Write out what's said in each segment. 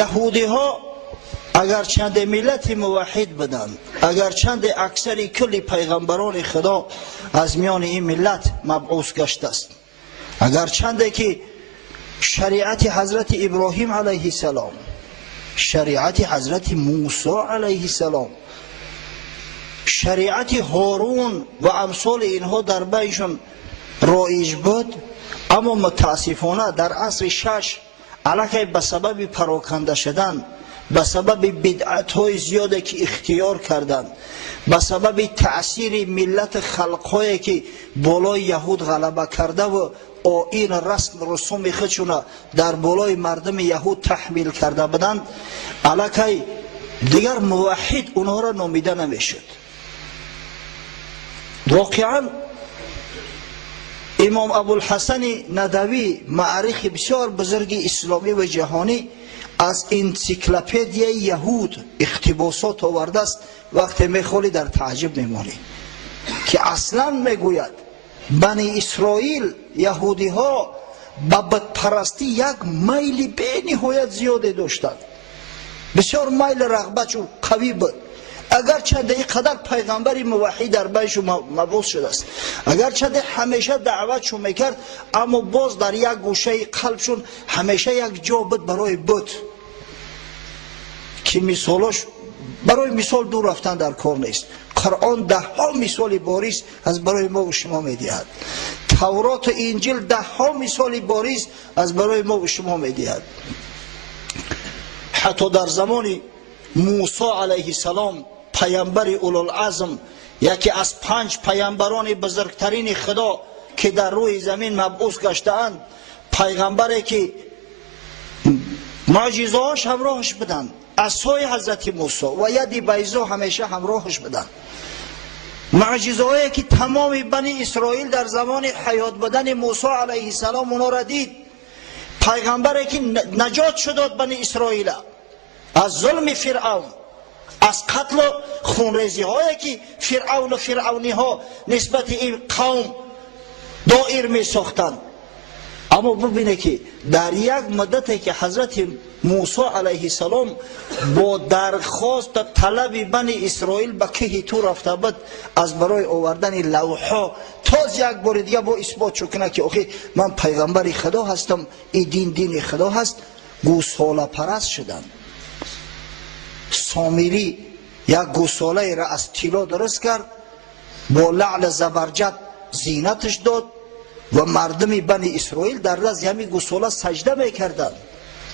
یهودی ها اگرچند ملت موحد بدن، اگرچند اکثر کل پیغمبران خدا از میان این ملت مبعوث گشته است، اگرچند که شریعت حضرت ابراهیم علیه السلام، شریعت حضرت موسی علیه السلام، شریعت هارون و امثال اینها در بینشون رایج بود، اما متاسفانه در عصر شش علاقه به سبب پراکنده شدن، به سبب بدعت های زیاده که اختیار کردند، به سبب تأثیر ملت خلقهایی که بالای یهود غلبه کرده و آیین رسم رسوم خودشون در بالای مردم یهود تحمیل کرده بودند، علاقه دیگر موحد اونها را نامیده نمیشد. واقعا امام ابوالحسن ندوی معرخ بسیار بزرگ اسلامی و جهانی از انسیکلوپدیای یهود اقتباسات آورده است. وقتی میخوری در تعجب میمانی که اصلا میگوید بنی اسرائیل یهودی ها به بتپرستی یک میل به نهایت زیاده داشتند، بسیار میل رغبتشون قوی بود. اگرچه اینقدر پیغمبر موحد در بینشون مبعوث شده است، اگرچه همیشه دعوتشون میکرد، اما باز در یک گوشه قلبشون همیشه یک جا بود برای بت که مثالش برای مثال دور رفتن در کار نیست. قرآن ده ها مثال باریز از برای ما و شما میدهد، تورات و انجیل ده ها مثال باریز از برای ما و شما میدهد. حتی در زمان موسی علیه السلام پیامبر اولوالعزم، یکی از 5 پیامبران بزرگترین خدا که در روی زمین مبعوث گشته‌اند، پیغمبری که معجزه‌اش همراهش بدن، عصای حضرت موسی و ید بیضا همیشه همراهش بدن، معجزه‌ای که تمام بنی اسرائیل در زمان حیات بدن موسی علیه السلام اونا را دید. پیغمبری که نجات شد بنی اسرائیل از ظلم فرعون، از قتل و خونریزی هایی که فرعون و فرعونی ها نسبت این قوم دایر می ساختند. اما ببینه که در یک مدتی که حضرت موسی علیه السلام با درخواست طلب بنی اسرائیل به که تو رفته بود از برای آوردن لوحا، تاز یک بار دیگه با اثبات شو کنه که آخه من پیغمبر خدا هستم، این دین خدا هست، گوساله پرست شدن. سامری یک گوساله را از طلا درست کرد، با لعل زبرجد زینتش داد و مردم بنی اسرائیل در رز همین گوساله سجده میکردند،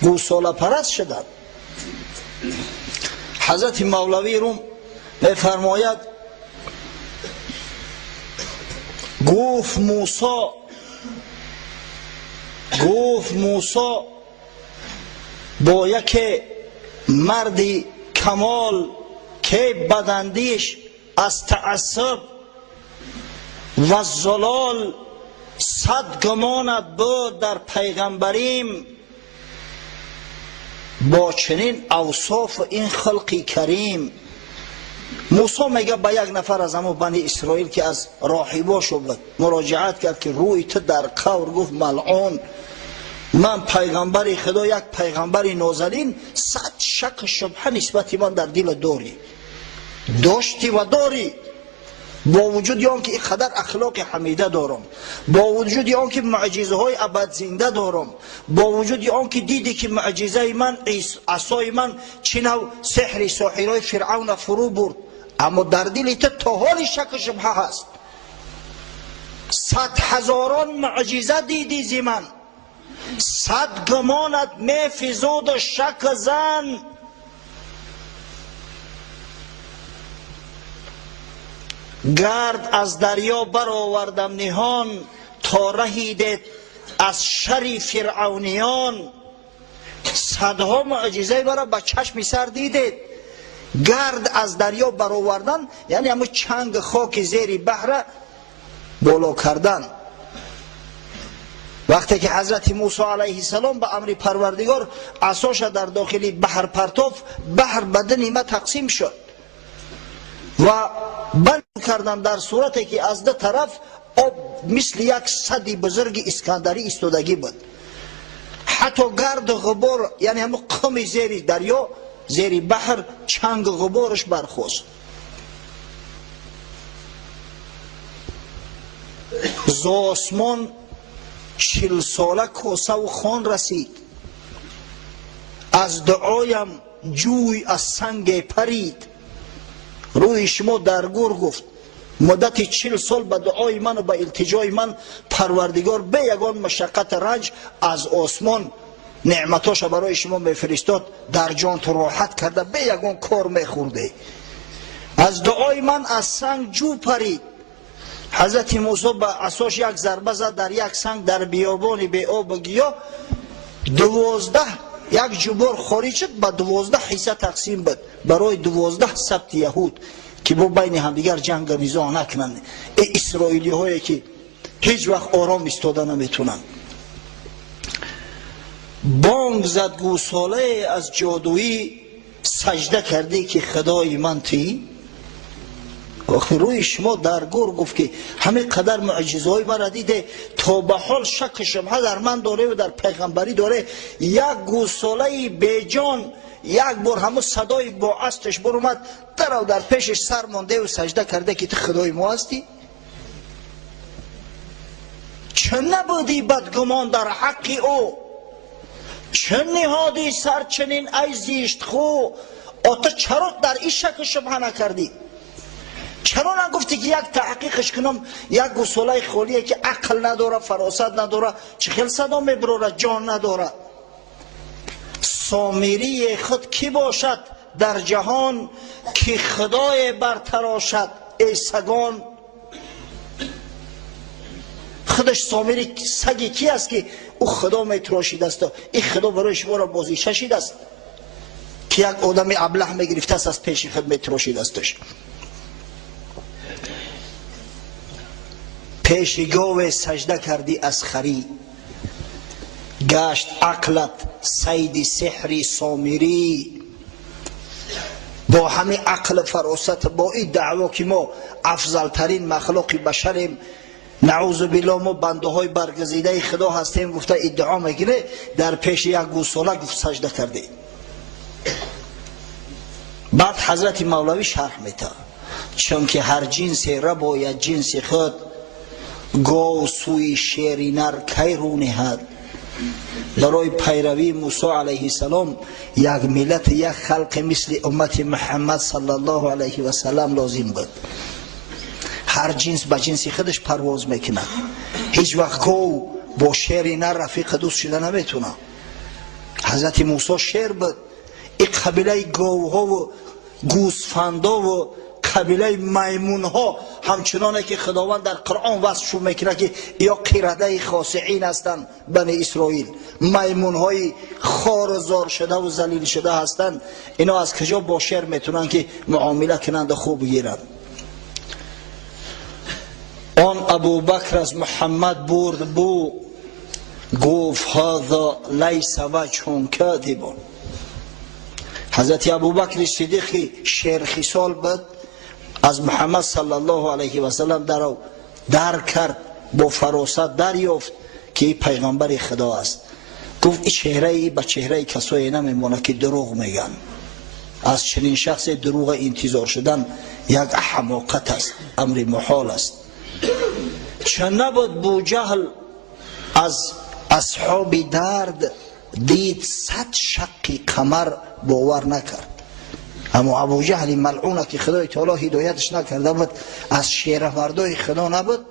گوساله پرست شدند. حضرت مولوی روم میفرماید گفت موسی با یک مردی کمال که بدندیش از تعصب و زلال 100 گمانت بود در پیغمبریم، با چنین اوصاف این خلقی کریم. موسی میگه به یک نفر از همون بنی اسرائیل که از راهباشو بود مراجعت کرد که روی تو در قبر، گفت ملعون، من پیغمبر خدا، یک پیغمبر نازنین، 100 شک شبهه نسبت من در دل داشتی و داری. با وجود آن که اینقدر اخلاق حمیده دارم، با وجود آن که معجزه های ابد زنده دارم، با وجود آن که دیدی که معجزه من عصای من چه نوع سحر ساحرای فرعون فرو برد، اما در دل تو تا حال شک شبهه هست. 100,000 معجزه دیدی زی من، 100 گمانت میفزود و شک زن. گرد از دریا برآوردم نهان، تا رهیدت از شر فرعونیان. 100 معجزه برای به چشم سر دیدید. گرد از دریا برآوردن یعنی همون چنگ خاک زیر بحر بالا کردن. وقتی که حضرت موسی علیه السلام به امر پروردگار عصاش در داخل بحر پرتاف، بحر بدن ما تقسیم شد و بند کردن در صورتی که از ده طرف آب مثل یک سد بزرگ اسکندری ایستادگی بود. حتی گرد و غبار، یعنی همون قم زیر دریا زیر بحر چنگ و غبارش برخواست. ز آسمان 40 ساله کوسه و خوان رسید، از دعایم جوی از سنگ پرید. روی شما درگور گفت مدت 40 سال به دعای من و به التجای من پروردگار به یگان مشقت رنج از آسمان نعمتاش برای شما میفرستاد، در جان تو راحت کرده، به یگان کار میخورده. از دعای من از سنگ جو پرید. حضرت موسی به عصاش یک ضربه زد در یک سنگ در بیابان بی آب و گیاه، 12 یک جبار خارج شد، به 12 حصه تقسیم بود برای 12 سبط یهود که با بین همدیگر جنگ و نزاع نکنند. این اسرائیلی هایی که هیچ وقت آرام ایستاده نمیتونن. بانگ زد گوساله از جادویی، سجده کردی که خدای من تویی. آخه روی شما درگور گفت که همه قدر معجزه‌های مرا دیده، تا به حال شک شبهه در من داره و در پیغمبری داره. یک گوساله بیجان یک بار همون صدای با استش برآمد، در پیشش سر مانده و سجده کرده که تو خدای ما هستی. چه نبودی بدگمان در حق او، چه نهادی سر چنین ای زیشت خو. تو چرا در این شک شبهه نکردی؟ چرا نگفتی که یک تحقیقش کنم؟ یک گوساله خالیه که عقل نداره، فراست نداره، چه خیل صدا میبره، جان نداره. سامری خود کی باشد در جهان، که خدای برتراشد ای سگان. خودش سامری سگی کی است که او خدا میتراشیده است؟ این خدا برای شما را بازی ششید است که یک آدم ابله میگرفته است از پیش خود میتراشیده استش. پیش گاو سجده کردی از خری، گشت عقلت صید سحری سامری. با همه عقل فراست، با این دعوا که ما افضل ترین مخلوق بشریم، نعوذ بالله ما بنده های برگزیده خدا هستیم، گفته ادعا میگیره، در پیش یک گوساله گفت سجده کرده. بعد حضرت مولوی شرح میده، چون که هر جنسی را باید جنس خود، گاو سوی شیر نر کی رو نهد. برای پیروی موسی علیه السلام یک ملت، یک خلق مثل امت محمد صلی الله علیه و سلم لازم بود. هر جنس به جنس خودش پرواز میکنه. هیچ وقت گاو با شیر نر رفیق دوست شده نمیتونه. حضرت موسی شیر بود. این قبیله گاوها و گوسفندا و قبیله میمون ها همچنانه که خداوند در قرآن وصفشون میکنه که یا قرده خاصعین هستند بنی اسرائیل، میمون های خارزار شده و ذلیل شده هستند. اینا از کجا با شیر میتونن که معامله کنند خوب بگیرند؟ آن ابوبکر از محمد برد بو، گفت هذا لیس وجه کاذب. حضرت ابوبکر صدیق شیر خصال بود، از محمد صلی الله علیه و سلم در کرد، با فراست دریافت که این پیغمبر خدا است. گفت این چهره ای به چهره کسایی نمیمونه که دروغ میگن. از چنین شخص دروغ انتظار شدن یک حماقت است، امر محال است. چه نبود بوجهل از اصحاب درد، دید 100 شقی قمر باور نکرد. اما ابو جهل ملعونه که خدای تعالی هدایتش نکرده بود، از شیر مردای خدا نبود،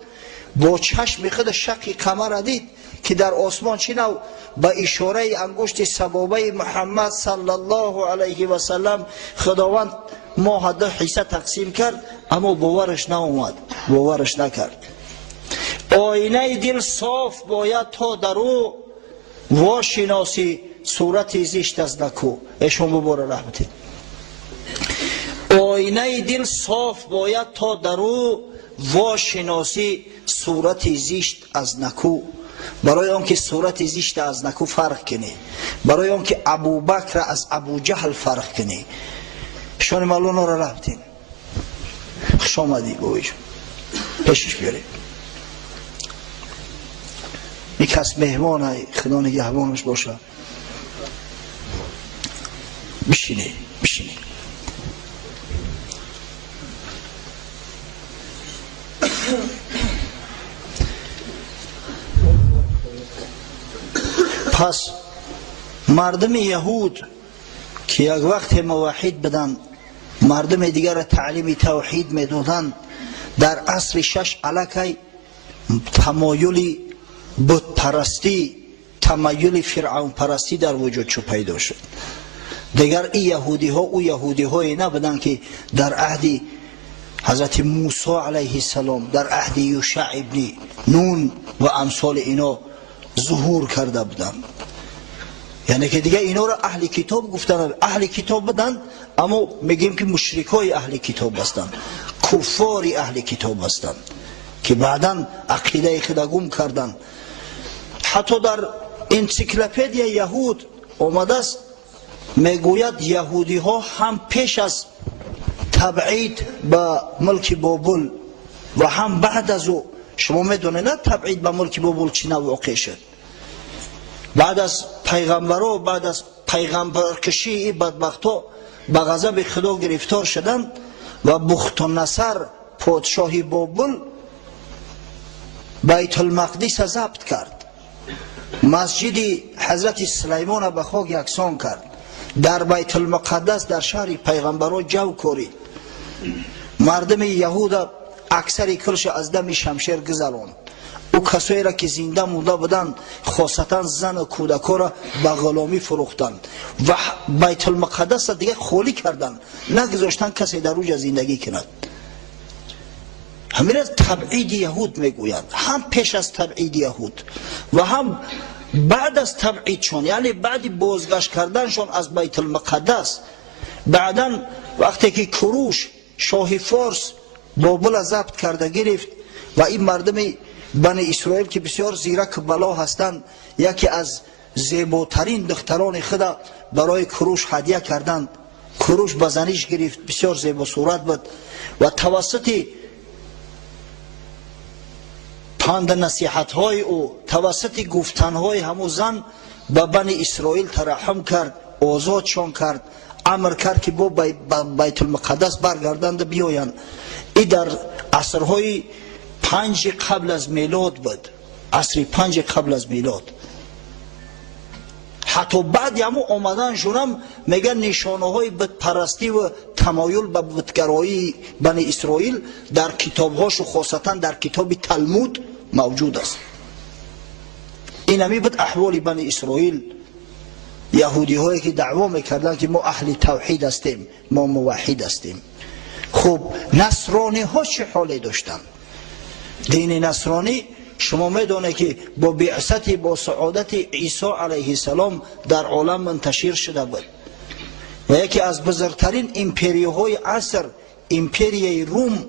با چشم خود شقی قمر دید که در آسمان چی نو با اشاره انگشت سبابه محمد صلی الله علیه و سلم خداوند ماه 2 حصه تقسیم کرد، اما باورش ناومد، باورش نکرد. آینه دل صاف باید تا در او، واشناسی صورت زشت از نکو. ایشون بباره رحمتی. آینه دل صاف باید تا در او، واشناسی صورت زشت از نکو. برای آنکه صورت زشت از نکو فرق کنی، برای آنکه ابوبکر از ابو جهل فرق کنی. شان مولانا را رفتین خوش آمدی بویشون پیشش بیاریم. یک کس مهمان خدا نگهبانش باشه. بشینی پس مردم یهود که یک وقت موحد بدن، مردم دیگر را تعلیم توحید میدادند، در عصر 6 علیه تمایل بت پرستی، تمایل فرعون پرستی در وجود چو پیدا شد. دیگر این یهودی ها او یهودی هایی نبودند که در عهد حضرت موسی علیه السلام، در عهد یوشع ابن نون و امثال اینا ظهور کرده بودند. یعنی که دیگه اینا را اهل کتاب گفتن، اهل کتاب بودند، اما میگیم که مشرکای اهل کتاب هستند، کفار اهل کتاب هستند که بعداً عقیده خود گم کردند. حتی در انسیکلوپدیا یهود آمده است میگوید یهودی ها هم پیش از تبعید به ملک بابل و هم بعد از او، شما میدونید تبعید به ملک بابل چی واقع شد؟ بعد از پیغمبرها، بعد از پیغمبرکشی این بدبختها به غضب خدا گرفتار شدند و بختالنصر پادشاه بابل بیت المقدس ضبط کرد، مسجد حضرت سلیمان به خاک یکسان کرد، در بیت المقدس در شهر پیغمبرها جو کورید. مردم یهود اکثر کلش از دم شمشیر گذراند. او کسایی را که زنده مونده بودند، خاصتا زن و کودکان را به غلامی فروختند و بیت المقدس را دیگه خالی کردند، نگذاشتند کسی در اوج زندگی کند. همین از تبعید یهود میگویند، هم پیش از تبعید یهود و هم بعد از تبعیدشون، یعنی بعد بازگشت کردنشون از بیت المقدس. بعدا وقتی که کوروش شاه فارس بابل ضبط کرده گرفت و این مردم بنی اسرائیل که بسیار زیرک بلا هستند، یکی از زیباترین دختران خود برای کوروش هدیه کردند. کوروش به زنیش گرفت، بسیار زیبا صورت بود و توسط پند نصیحت های او، توسط گفتن های همو زن به بنی اسرائیل ترحم کرد، آزادشان کرد، امر کرد که با بیت المقدس برگردند بیایند. این در عصرهای 5 قبل از میلاد بود، عصر 5 قبل از میلاد. حتی بعد همو آمدنشون هم میگن نشانه های بت پرستی و تمایل به بتگرایی بنی اسرائیل در کتابهاش و خاصتا در کتاب تلمود موجود است. این همی بود احوال بنی اسرائیل، یهودی هایی که دعوا میکردن که ما اهل توحید هستیم، ما موحد هستیم. خب نصرانی ها چه حالی داشتن؟ دین نصرانی شما میدونه که با بعثت، با سعادت عیسی علیه السلام در عالم منتشر شده بود و یکی از بزرگترین امپریاهای عصر، امپریای روم،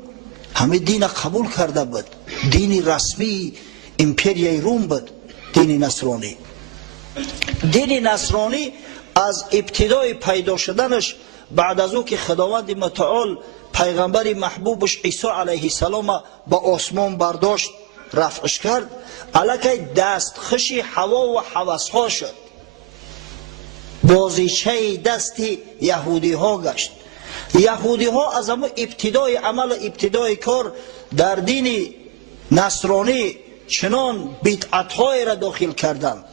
همه دین قبول کرده بود. دین رسمی امپریای روم بود دین نصرانی. دین نصرانی از ابتدای پیدا شدنش، بعد از او که خداوند متعال پیغمبر محبوبش عیسی علیه السلام به آسمان برداشت، رفعش کرد، الکی دستخوش هوا و هوس ها شد، بازیچه دست یهودی ها گشت. یهودی ها از همه ابتدای عمل، ابتدای کار در دین نصرانی چنان بدعت های را داخل کردند،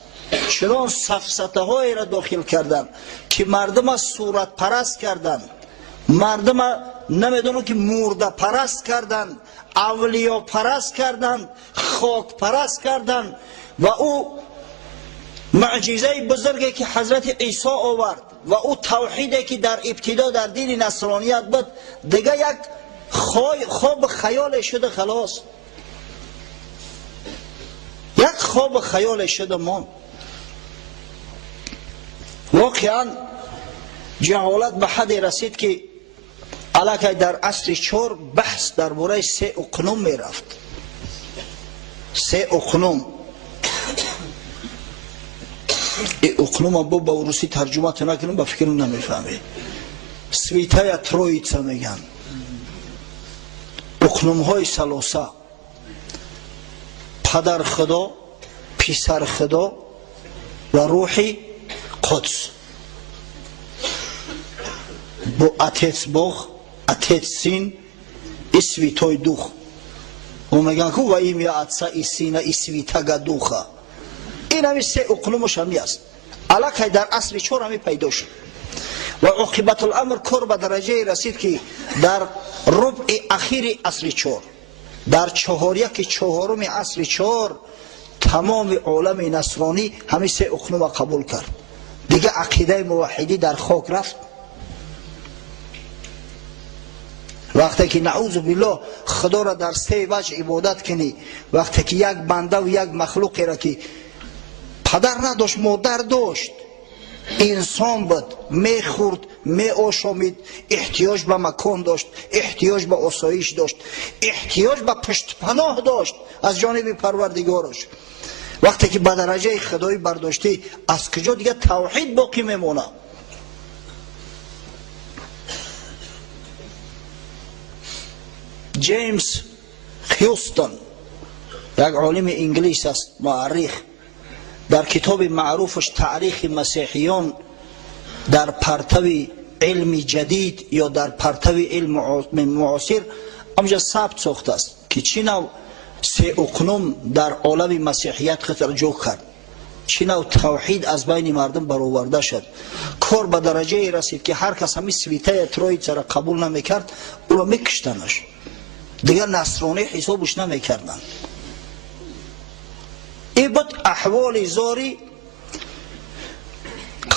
چنان سفسطه های را داخل کردند که مردم صورت پرست کردند، مردم نمیدونم که مرده پرست کردند، اولیا پرست کردند، خاک پرست کردند. و او معجزه بزرگی که حضرت عیسی آورد و او توحیدی که در ابتدا در دین نصرانیت بود، دیگه یک خواب خیال شده، خلاص یک خواب خیال شده. ما واقعا جهالت به حدی رسید که الکی در عصر 4 بحث درباره 3 اقنوم می رفت. 3 اقنوم، این اقنوم با روسی ترجمه نکنم، با فکر نمیفهمی. سویتای ترویتسا میگن، اقنوم های سلاسه، پدر خدا، پسر خدا و روح قدس. بو اتیت بوخ اتیت سین اسوی توی دوخ و میگن که و ایم یا اتسا ایسینا اسوی تگا دوخا. این همی سه اقلومش همی است. علاقه در اصل چور همی پیدا شد و عاقبت الامر کور به درجه رسید که در ربع اخیر اصل چور، در چهارم اصل چور تمام عالم نصرانی همی سه اقلوم قبول کرد. دیگه عقیده موحدی در خاک رفت. وقتی که نعوذ بالله خدا را در سه وجه عبادت کنی، وقتی که یک بنده و یک مخلوقی را که پدر نداشت مادر داشت، انسان بود، میخورد میآشامید، احتیاج به مکان داشت، احتیاج به آسایش داشت، احتیاج به پشت پناه داشت از جانب پروردگارش، وقتی که به درجه خدایی برداشتی، از کجا دیگه توحید باقی میمونه؟ جیمز هیوستون یک عالم انگلیس است، مورخ، در کتاب معروفش تاریخ مسیحیان در پرتو علم جدید یا در پرتو علم معاصر امجا ثبت ساخته است که چی نوع سه اقنوم در عالم مسیحیت خطر جو کرد، چی نوع توحید از بین مردم برآورده شد. کار به درجه رسید که هر کس همی سویته ترویت را قبول نمیکرد او را میکشتنش، دیگر نصرانی حسابش نمیکردن. این بود احوال زاری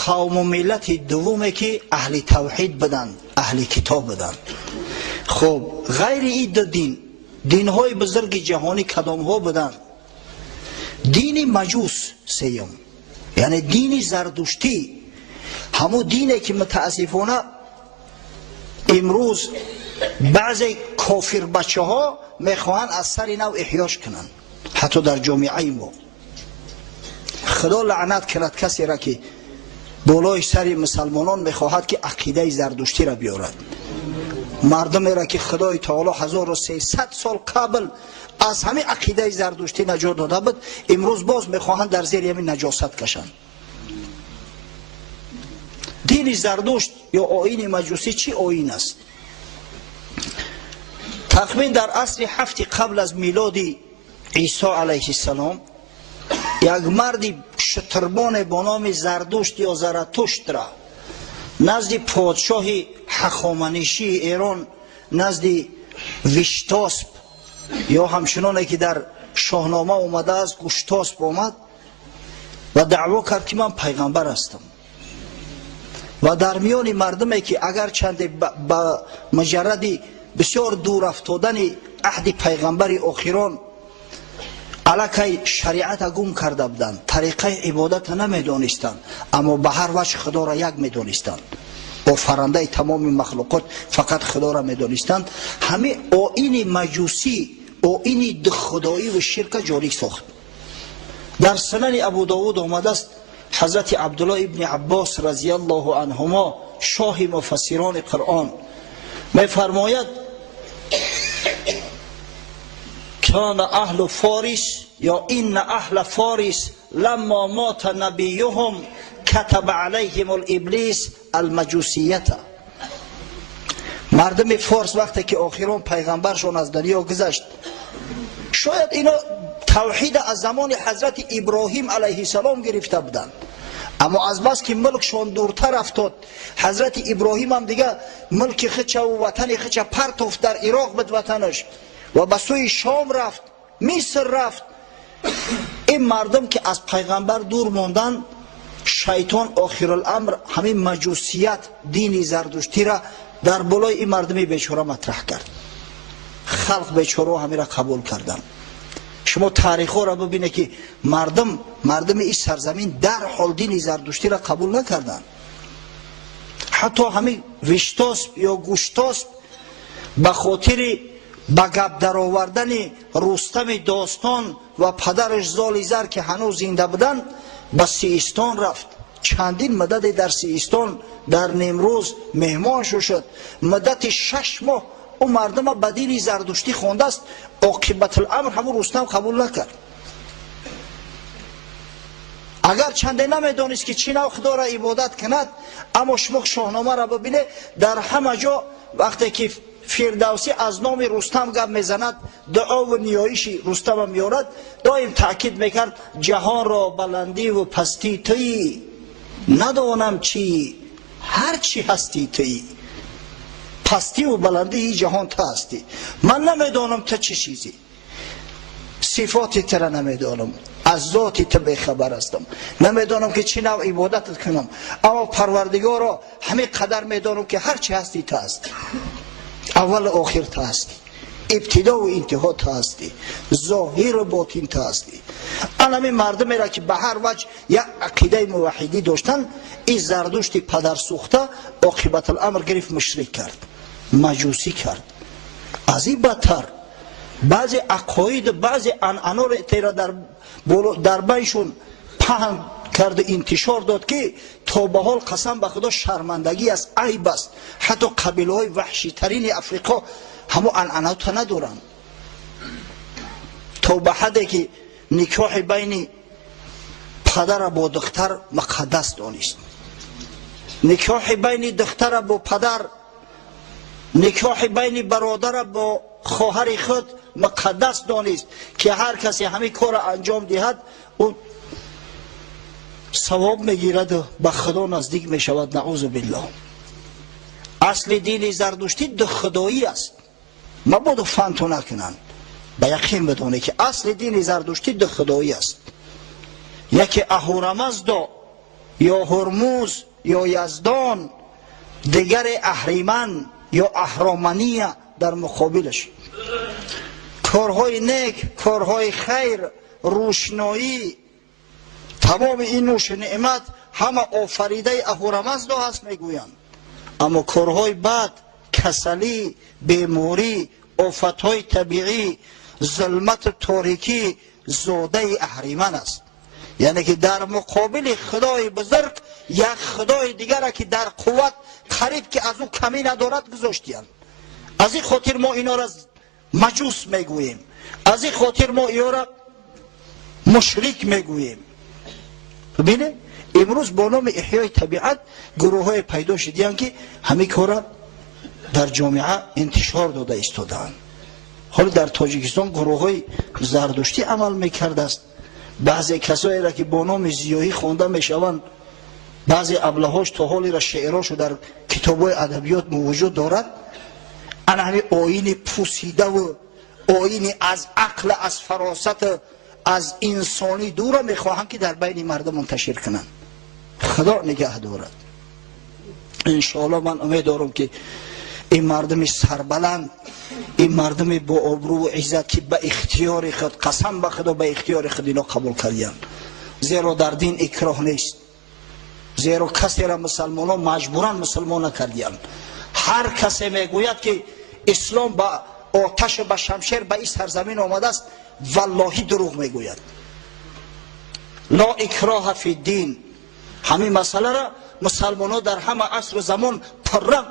قوم و ملت دومی که اهل توحید بدن، اهل کتاب بدن. خب غیر این دو دین های بزرگ جهانی کدام ها بدن؟ دین مجوس سیوم، یعنی دین زردشتی، همون دینی که متاسفانه امروز بعضی کافر بچه ها میخواهند از سر نو احیاش کنن، حتی در جامعه ما. خدا لعنت کند کسی را که بالای سر مسلمانان میخواهد که عقیده زردشتی را بیارد. مردمی را که خدای تعالی 1300 سال قبل از همه عقیده زردشتی نجات داده بود، امروز باز میخواهند در زیر همین نجاست کشند. دین زردشت یا آیین مجوسی چی آیین است؟ تقریبا در عصر 7 قبل از میلاد عیسی علیه السلام یک مردی شتربان با نام زردشت یا زرتشت را نزد پادشاه هخامنشی ایران، نزد ویشتاسپ یا همچنانه که در شاهنامه اومده است گوشتاسپ اومد و دعوا کرد که من پیغمبر هستم. و در میان مردمی که اگر چند با مجرد بسیار دور افتادن عهد پیغمبر آخران علاقه شریعت گم کرده بودند، طریقه عبادت نمیدانستند، اما به هر وجه خدا را یک میدانستند، آفرنده تمام مخلوقات فقط خدا را میدانستند. همه آیین مجوسی، آیین خدایی و شرک جاری ساخت. در سنن ابو داود آمده است حضرت عبدالله ابن عباس رضی الله عنهما شاه مفسران قرآن میفرماید کان اهل فارس یا این اهل فارس لما مات نبیهم کتب علیهم الابلیس المجوسیت. مردم فارس وقتی که آخران پیغمبرشون از دنیا گذشت، شاید اینا توحید از زمان حضرت ابراهیم علیه السلام گرفته بودند، اما از بس که ملکشون دورتر افتاد، حضرت ابراهیم هم دیگه ملک خچه و وطن خچه پرتوفت در عراق بود وطنش و به سوی شام رفت، مصر رفت. این مردم که از پیغمبر دور موندن، شیطان آخر الامر همین مجوسیت، دین زردشتی را در بالای این مردم بیچاره مطرح کرد. خلق بیچاره همین را قبول کردن. شما تاریخ ها را ببینید که مردم این سرزمین در حال دین زردشتی را قبول نکردن. حتی همین ویشتاسپ یا گوشتاسپ به خاطر به گپ در آوردن رستم داستان و پدرش زالیزر که هنوز زنده بودن به سیستان رفت. چندین مدت در سیستان در نیمروز مهمانشو شد. مدت 6 ماه او مردم به دین زردشتی خوانده است. عاقبت الامر همون رستم قبول نکرد. اگر چنده نمیدونست که چی نوع خدا را عبادت کند، اما شما شاهنامه را ببینه، در همه جا وقتی که فردوسی از نام رستم گپ میزند، دعا و نیایش رستم هم میارد، دائم تاکید میکرد جهان را بلندی و پستی تویی، ندانم چی، هر چی هستی تویی، پستی و بلندی این جهان تو هستی، من نمیدانم تو چه چیزی، صفاتی تر نمیدانم، از ذاتی تو بخبر هستم، نمیدانم که چی نوع عبادت کنم، اما پروردگار را همه قدر میدانم که هر چی هستی تو هستی، اول و آخر تو هستی، ابتدا و انتها تو هستی، ظاهر و باطن تو هستی. الان مردمی را که به هر وجه یک عقیده موحدی داشتن، این زردشت پدر سوخته عاقبت الامر گرفت مشرک کرد، مجوسی کرد. از این بدتر بعضی عقاید، بعضی عنعنه را تیرا در بینشون پهن کرد، انتشار داد که تا به حال قسم به خدا شرمندگی است، عیب است. حتی قبیله های وحشی ترین افریقا همو عنعنه تا ندارن، تا به حدی که نکاح بین پدر با دختر مقدس دانست، نکاح بین دختر با پدر، نکاح بین برادر با خواهر خود مقدس دانست که هر کسی همین کار انجام دهد او ثواب میگیرد و به خدا نزدیک میشود. نعوذ بالله. اصل دین زردشتی دو خدایی است، مبادا فهمتو نکنن، به یقین بدونه که اصل دین زردشتی دو خدایی است. یکی اهورامزدا یا هرموز یا یزدان، دیگر اهریمن یا اهرامنیه در مقابلش. کارهای نیک، کارهای خیر، روشنایی، تمام این نوش نعمت همه آفریده اهورامزدا هست میگویند. اما کارهای بد، کسلی، بیماری، آفتهای طبیعی، ظلمت تاریکی زاده اهریمن است. یعنی که در مقابل خدای بزرگ یک خدای دیگر که در قوت قریب که از او کمی ندارد گذاشتیم. از این خاطر ما اینا را مجوس میگوییم، از این خاطر ما اینا را مشرک میگوییم. ببینه امروز با نام احیای طبیعت گروه های پیدا شدیان که همه کارا در جامعه انتشار داده ایستادند. حالا در تاجیکستان گروه های زردشتی عمل میکرده است. بعضی کسایی را که با نام زیایی خوانده میشوند، بعضی ابلهاش تا حالی را شعراشو در کتاب‌های ادبیات موجود دارد. انا همین آیین پوسیده و آیین از عقل، از فراست، از انسانی دور میخواهند که در بین مردم منتشر کنند. خدا نگه دارد. انشاءالله من امید دارم که این مردم سربلند، این مردم با آبرو و عزت که به اختیار خود، قسم به خدا به اختیار خود اینا قبول کردند، زیرا در دین اکراه نیست، زیرا کسی را مسلمان ها مجبورا مسلمان نکردند. هر کسی میگوید که اسلام با آتش و با شمشیر به این سرزمین آمده است، والله دروغ میگوید. لا اکراه فی الدین. همین مسئله را مسلمان ها در همه عصر و زمان پررنگ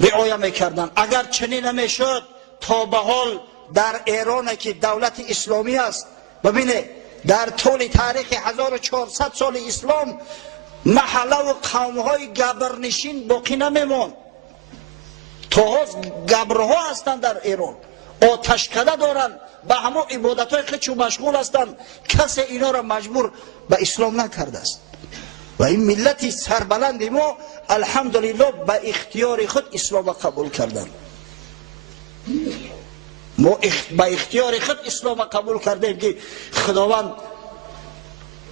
رعایت میکردن. اگر چنین نمیشد تا به حال در ایران که دولت اسلامی است، ببینه در طول تاریخ 1400 سال اسلام محله و قومهای گبرنشین باقی نمیماند. تا گبرها هستند در ایران، آتشکده دارند، به همه عبادتهای خودشون مشغول هستند. کسی اینا را مجبور به اسلام نکرده است. و این ملت سربلند ما الحمدلله به اختیار خود اسلام قبول کردن. ما به اختیار خود اسلام قبول کردیم که خداوند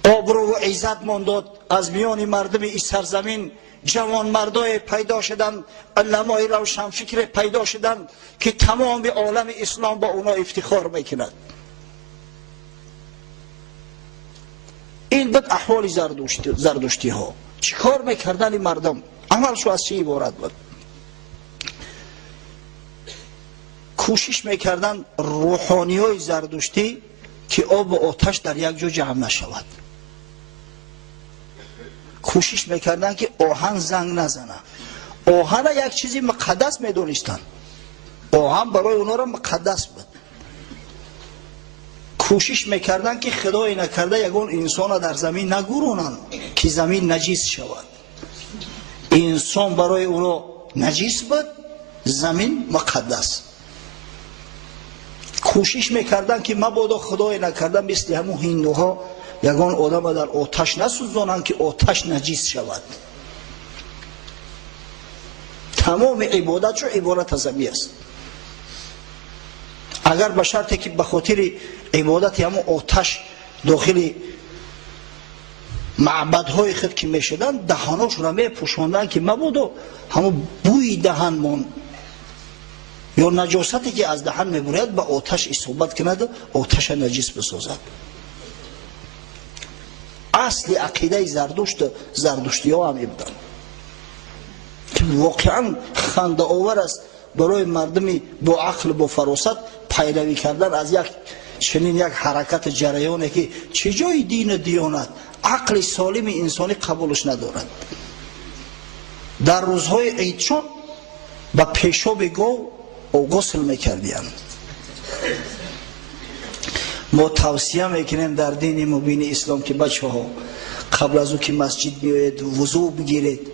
آبرو و عزت من داد. از میان مردم این سرزمین جوان مردای پیدا شدن، علمای روشنفکر پیدا شدن که تمام عالم اسلام با اونا افتخار میکند. این بود احوال زردشتی ها. چیکار میکردن این مردم؟ عملشو از چی عبارت بود؟ کوشش میکردن روحانی های زردشتی که آب و آتش در یک جا جمع نشود. کوشش میکردن که آهن زنگ نزنه. آهن یک چیزی مقدس میدونستن. آهن برای اونا را مقدس بود. کوشش میکردن که خدای نکرده یگان انسان در زمین نگورونن که زمین نجیس شود. انسان برای او را نجیس بود، زمین مقدس. کوشش میکردن که مبادا خدای نکرده مثل همون هندوها یگان آدم در آتش نسوزانند که آتش نجیس شود. تمام عبادت شو عبادت از زمین است. اگر به شرطی که به خاطر عبادت همون آتش داخل معبدهای خود که میشدن دهانش را میپوشاندن که مبادا همون بوی دهن مون یا نجاستی که از دهن میبرد به آتش اصابت کند، آتش نجیس بسازد. اصل عقیده زردشتی ها هم بودن که واقعا خنده آور است برای مردمی با عقل با فراست پیروی کردن از یک چنین یک حرکت جریانی که چه جای دین دیانت عقل سالم انسانی قبولش ندارد. در روزهای عیدشان با پیشاب گاو غسل میکردیم. ما توصیه میکنیم در دین مبین اسلام که بچه ها قبل از او که مسجد بیاید وضو بگیرید،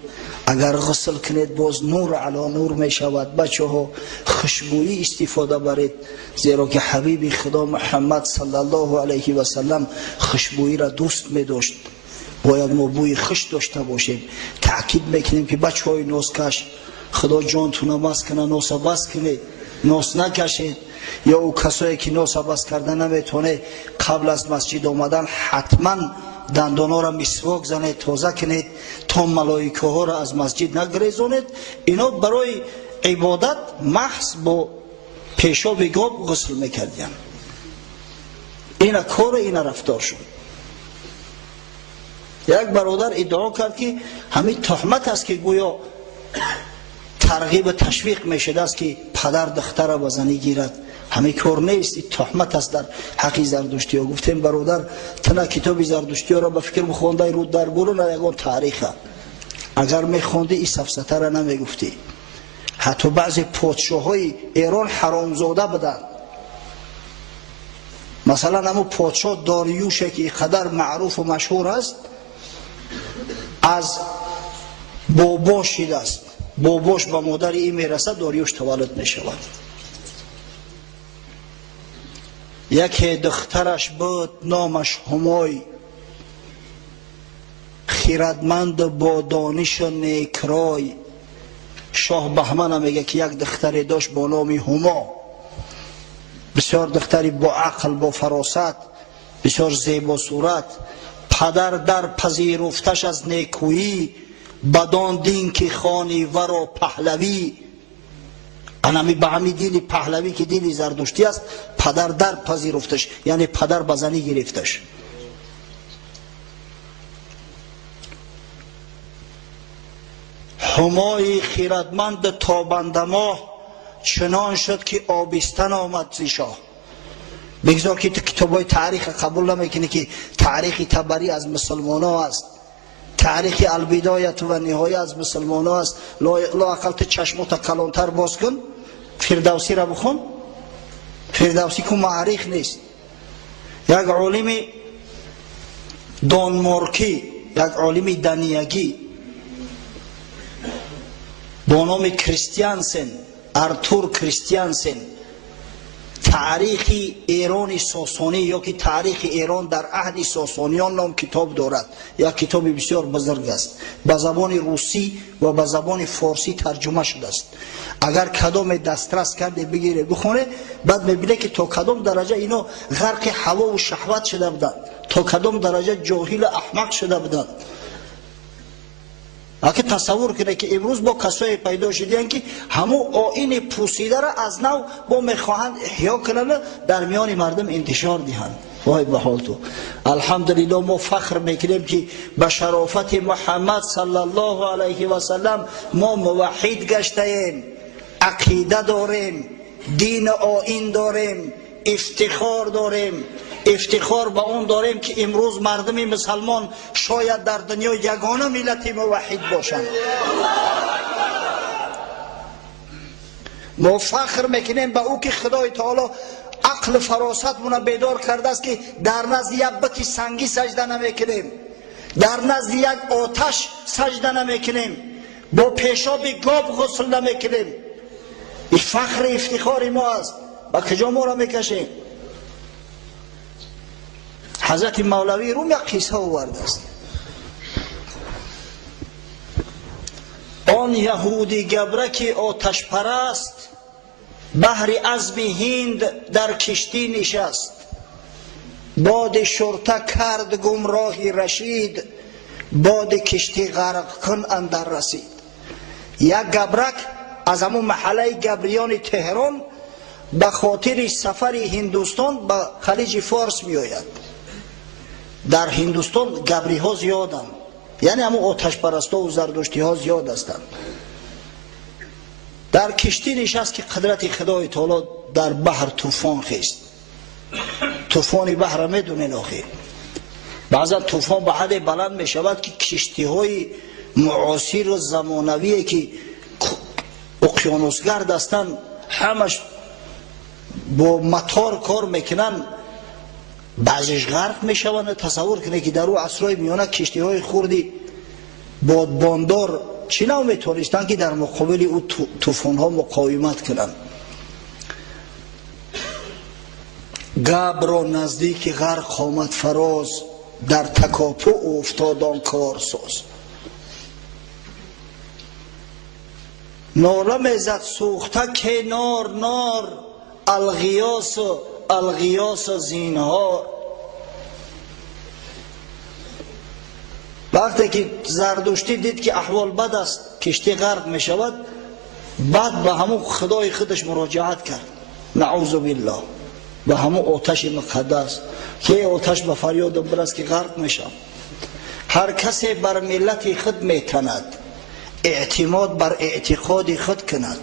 اگر غسل کنید باز نور علی نور می شود. بچه ها خوشبویی استفاده برید، زیرا که حبیب خدا محمد صلی الله علیه و سلم خوشبویی را دوست می داشت. باید ما بوی خوش داشته باشیم. تاکید میکنیم که بچه های نوزکش خدا جانتون بس کنه، نوس بس کنید، نوس نکشید. یا او کسایی که نوس بس کردن نمیتونه قبل از مسجد آمدن حتما دندانا را مسواک زنید، تازه کنید تا ملائکه ها را از مسجد نگریزونید. اینا برای عبادت محض با پیشاب گاو غسل میکردیم. اینا کار اینا رفتار شد. یک برادر ادعا کرد که همین تهمت است که گویا ترغیب تشویق میشده است که پدر دختر را بزنی گیرد. همه کار نیست، این تهمت است در حق زردشتی ها. گفتیم برادر تنها کتاب زردشتی ها را به فکر بخونده رود در برون یگان تاریخ. اگر میخوندی این سفسطه را نمیگفتی. حتی بعضی پادشاه های ایران حرامزاده بودن. مثلا همون پادشاه داریوش که قدر معروف و مشهور است، از باباش شده است. باباش به مادر این میرسه، داریوش تولد میشود. یکی دخترش بود نامش همای، خیرتمند با دانش و نیکرای. شاه بهمن میگه که یک دختری داشت با نام هما، بسیار دختری با عقل با فراست، بسیار زیبا صورت. پدر در پذیرفتش از نیکویی، بدان دین که خانی ورا پهلوی. انمی به همین دین پهلوی که دین زردشتی است پدر در پذیرفتش، یعنی پدر بزنی گرفتش. همای خیرتمند تابنده ماه، چنان شد که آبستن آمد ز شاه. بگذار که کتابای تاریخ قبول نمیکنی که تاریخ تبری از مسلمان ها است، تاریخ البدایه و نهایه از مسلمان ها است. لا اقل تو چشمات کلانتر باز کن، فردوسی را بخون. فردوسی که معریخ نیست. یک عالم دانمارکی، یک عالم دنیاگی با نام کریستیانسن، ارتور کریستیانسن، تاریخ ایران ساسانی یا که تاریخ ایران در عهد ساسانیان نام کتاب دارد. یک کتاب بسیار بزرگ است، به زبان روسی و به زبان فارسی ترجمه شده است. اگر کدام دسترس کرده بگیره بخونه، بعد میبینه که تا کدام درجه اینا غرق هوا و شهوت شده بودند، تا کدام درجه جاهل احمق شده بودند. اگه تصور کنه که امروز با کسایی پیدا شدن که همون آیین پوسیده را از نو با میخواهند احیا کنند، در میان مردم انتشار دهند. وای به حال تو. الحمدلله ما فخر میکنیم که به شرافت محمد صلی الله علیه و سلم ما موحد گشته ایم، عقیده داریم، دین آیین داریم، افتخار داریم. افتخار به اون داریم که امروز مردم مسلمان شاید در دنیا یگانه ملت موحد باشند. ما فخر میکنیم به او که خدای تعالی عقل فراست مون بیدار کرده است که در نزد یک بت سنگی سجده نمیکنیم، در نزد یک آتش سجده نمیکنیم، با پیشاب گاو غسل نمیکنیم. این فخر افتخار ما است. با کجا ما را میکشیم؟ حضرت مولوی روم یک قصه آورده است. آن یهودی گبرک آتش پرست، بحر عذب هند در کشتی نشست. باد شرطه کرد گمراهی رشید، باد کشتی غرق کن اندر رسید. یک گبرک از همون محله گبریان تهران به خاطر سفر هندوستان به خلیج فارس می آید. در هندوستان گبری ها زیادند، یعنی همون آتش پرستا و زردشتی ها زیاد هستند. در کشتی نشست که قدرت خدای تعالی در بحر طوفان خیست. طوفان بحر میدونین آخه بعضا طوفان به حد بلند می شود که کشتی های معاصر و زمانویه که اقیانوسگرد هستند همش با مطار کار میکنن، بعضیش غرق میشوند. تصور کنه که در او عصرهای میانه کشتی های خوردی بادباندار چی نو میتونستن که در مقابل او طوفان ها مقاومت کنن. گبر را نزدیک غرق آمد فراز، در تکاپو افتاد آن کارساز. ناله میزد سوخته که نار نار، الغیاس زینهار. وقتی که زردشتی دید که احوال بد است، کشتی غرق می شود، بعد به همون خدای خودش مراجعت کرد، نعوذ بالله، به همون آتش مقدس که آتش به فریادم برست که غرق میشم. هر کسی بر ملت خود میکند، اعتماد بر اعتقاد خود کند.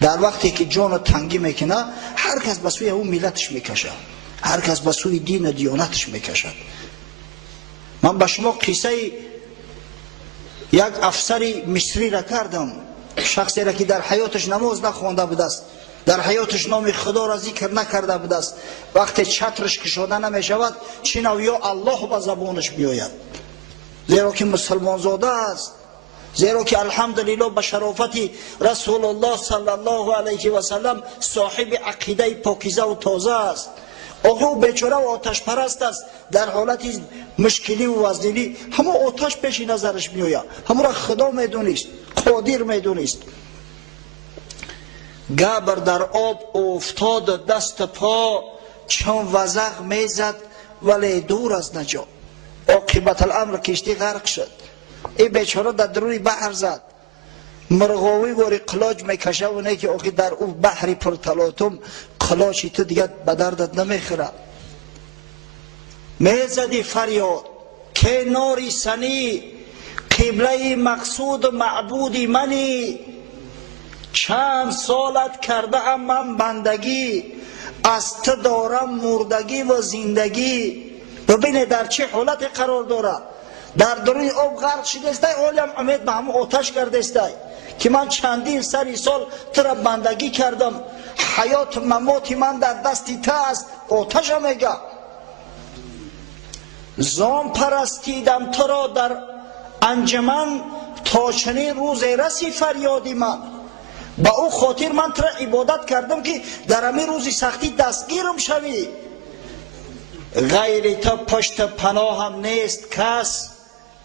در وقتی که جان تنگی میکنه هر کس به سوی اون ملتش میکشه، هر کس به سوی دین و دیانتش میکشد. من به شما قصه یک افسر مصری را کردم، شخصی را که در حیاتش نماز نخوانده بود است، در حیاتش نام خدا را ذکر نکرده بود است. وقتی چترش کشاده نمی شود چنو یا الله به زبانش بیاید، زیرا که مسلمان زاده است، زیرا که الحمدلله به شرافت رسول الله صلی الله علیه و سلم صاحب عقیده پاکیزه و تازه است. آقا بیچاره و آتش پرست است، در حالت مشکلی و وزنی همه آتش پیش نظرش میآید، همه را خدا میدونست، قادر میدونست. گبر در آب افتاد دست پا، چون وزغ میزد ولی دور از نجا. عاقبت الامر کشتی غرق شد. این بیچاره در درون بحر زد، مرغاوی واری قلاج میکشه و نه که آخی در اون بحری پر تلاطم قلاجی تو دیگه به دردت نمیخوره. میزدی فریاد که ناری سنی، قبله مقصود و معبودی منی. چند سالت کرده ام من بندگی، از تو دارم مردگی و زندگی. ببینه در چه حالت قرار داره، در درون آب غرق شده است، حالی هم امید به همون آتش کرده است که من چندین سال تو را بندگی کردم، حیات ممات من در دستی تو است. آتش هم میگه زان پرستیدم تو را در انجمن، تا چنین روز رسی فریادی من. با او خاطر من تو را عبادت کردم که در همین روزی سختی دستگیرم شوی. غیر تو پشت پناهم نیست کس،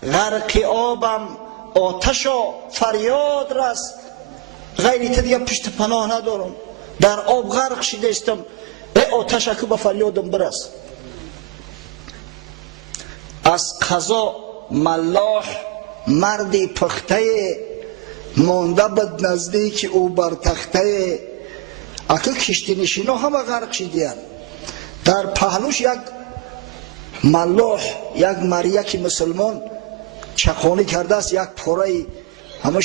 غرق آبم آتشا فریاد رس. غیر تو دیگه پشت پناه ندارم، در آب غرق شده استم، ای آتشا که به فریادم برس. از قضا ملاح مردی پخته، مانده بد نزدیک او بر تخته. اکا کشتی نشینا همه غرق شدیان. در پهلوش یک ملاح، یک مریک مسلمان چقانی کرده است، یک پاره همه